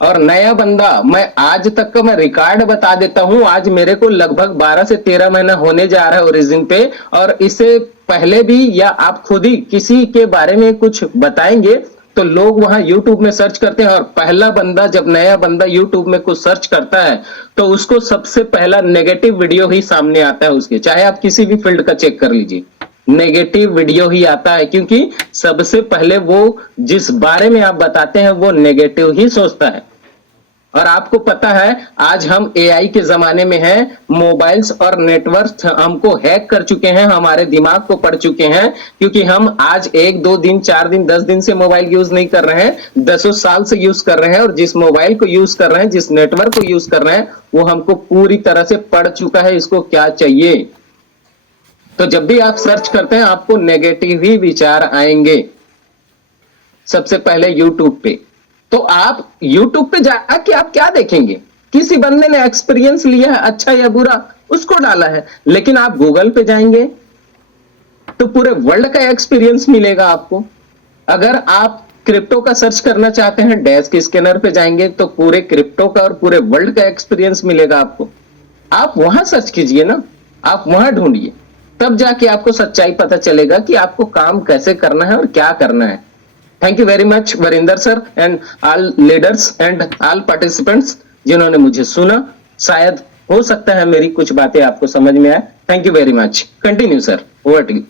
और नया बंदा, मैं आज तक का मैं रिकॉर्ड बता देता हूं, आज मेरे को लगभग 12 से 13 महीना होने जा रहा है ओरिजिन पे, और इससे पहले भी, या आप खुद ही किसी के बारे में कुछ बताएंगे तो लोग वहां YouTube में सर्च करते हैं, और पहला बंदा, जब नया बंदा YouTube में कुछ सर्च करता है तो उसको सबसे पहला नेगेटिव वीडियो ही सामने आता है उसके, चाहे आप किसी भी फील्ड का चेक कर लीजिए। नेगेटिव वीडियो ही आता है, क्योंकि सबसे पहले वो जिस बारे में आप बताते हैं वो नेगेटिव ही सोचता है। और आपको पता है आज हम एआई के जमाने में हैं, मोबाइल्स और नेटवर्क हमको हैक कर चुके हैं, हमारे दिमाग को पढ़ चुके हैं, क्योंकि हम आज 1 2 दिन 4 दिन 10 दिन से मोबाइल यूज नहीं कर रहे हैं, 10 साल से यूज कर रहे हैं। और जिस मोबाइल को यूज कर रहे हैं, जिस नेटवर्क को यूज कर रहे हैं, वो हमको पूरी तरह से पढ़ चुका है इसको क्या चाहिए। तो जब भी आप सर्च करते हैं आपको नेगेटिव ही विचार आएंगे। सबसे पहले यूट्यूब पे, तो आप YouTube पे जाके आप क्या देखेंगे? किसी बंदे ने एक्सपीरियंस लिया है अच्छा या बुरा, उसको डाला है। लेकिन आप गूगल पे जाएंगे तो पूरे वर्ल्ड का एक्सपीरियंस मिलेगा आपको। अगर आप क्रिप्टो का सर्च करना चाहते हैं, डैश के स्कैनर पे जाएंगे तो पूरे क्रिप्टो का और पूरे वर्ल्ड का एक्सपीरियंस मिलेगा आपको। आप वहां सर्च कीजिए ना, आप वहां ढूंढिए, तब जाके आपको सच्चाई पता चलेगा कि आपको काम कैसे करना है और क्या करना है। Thank you very much Varinder sir and all leaders and all participants जिन्होंने मुझे सुना। शायद हो सकता है मेरी कुछ बातें आपको समझ में आए। Thank you very much. Continue sir, over to you.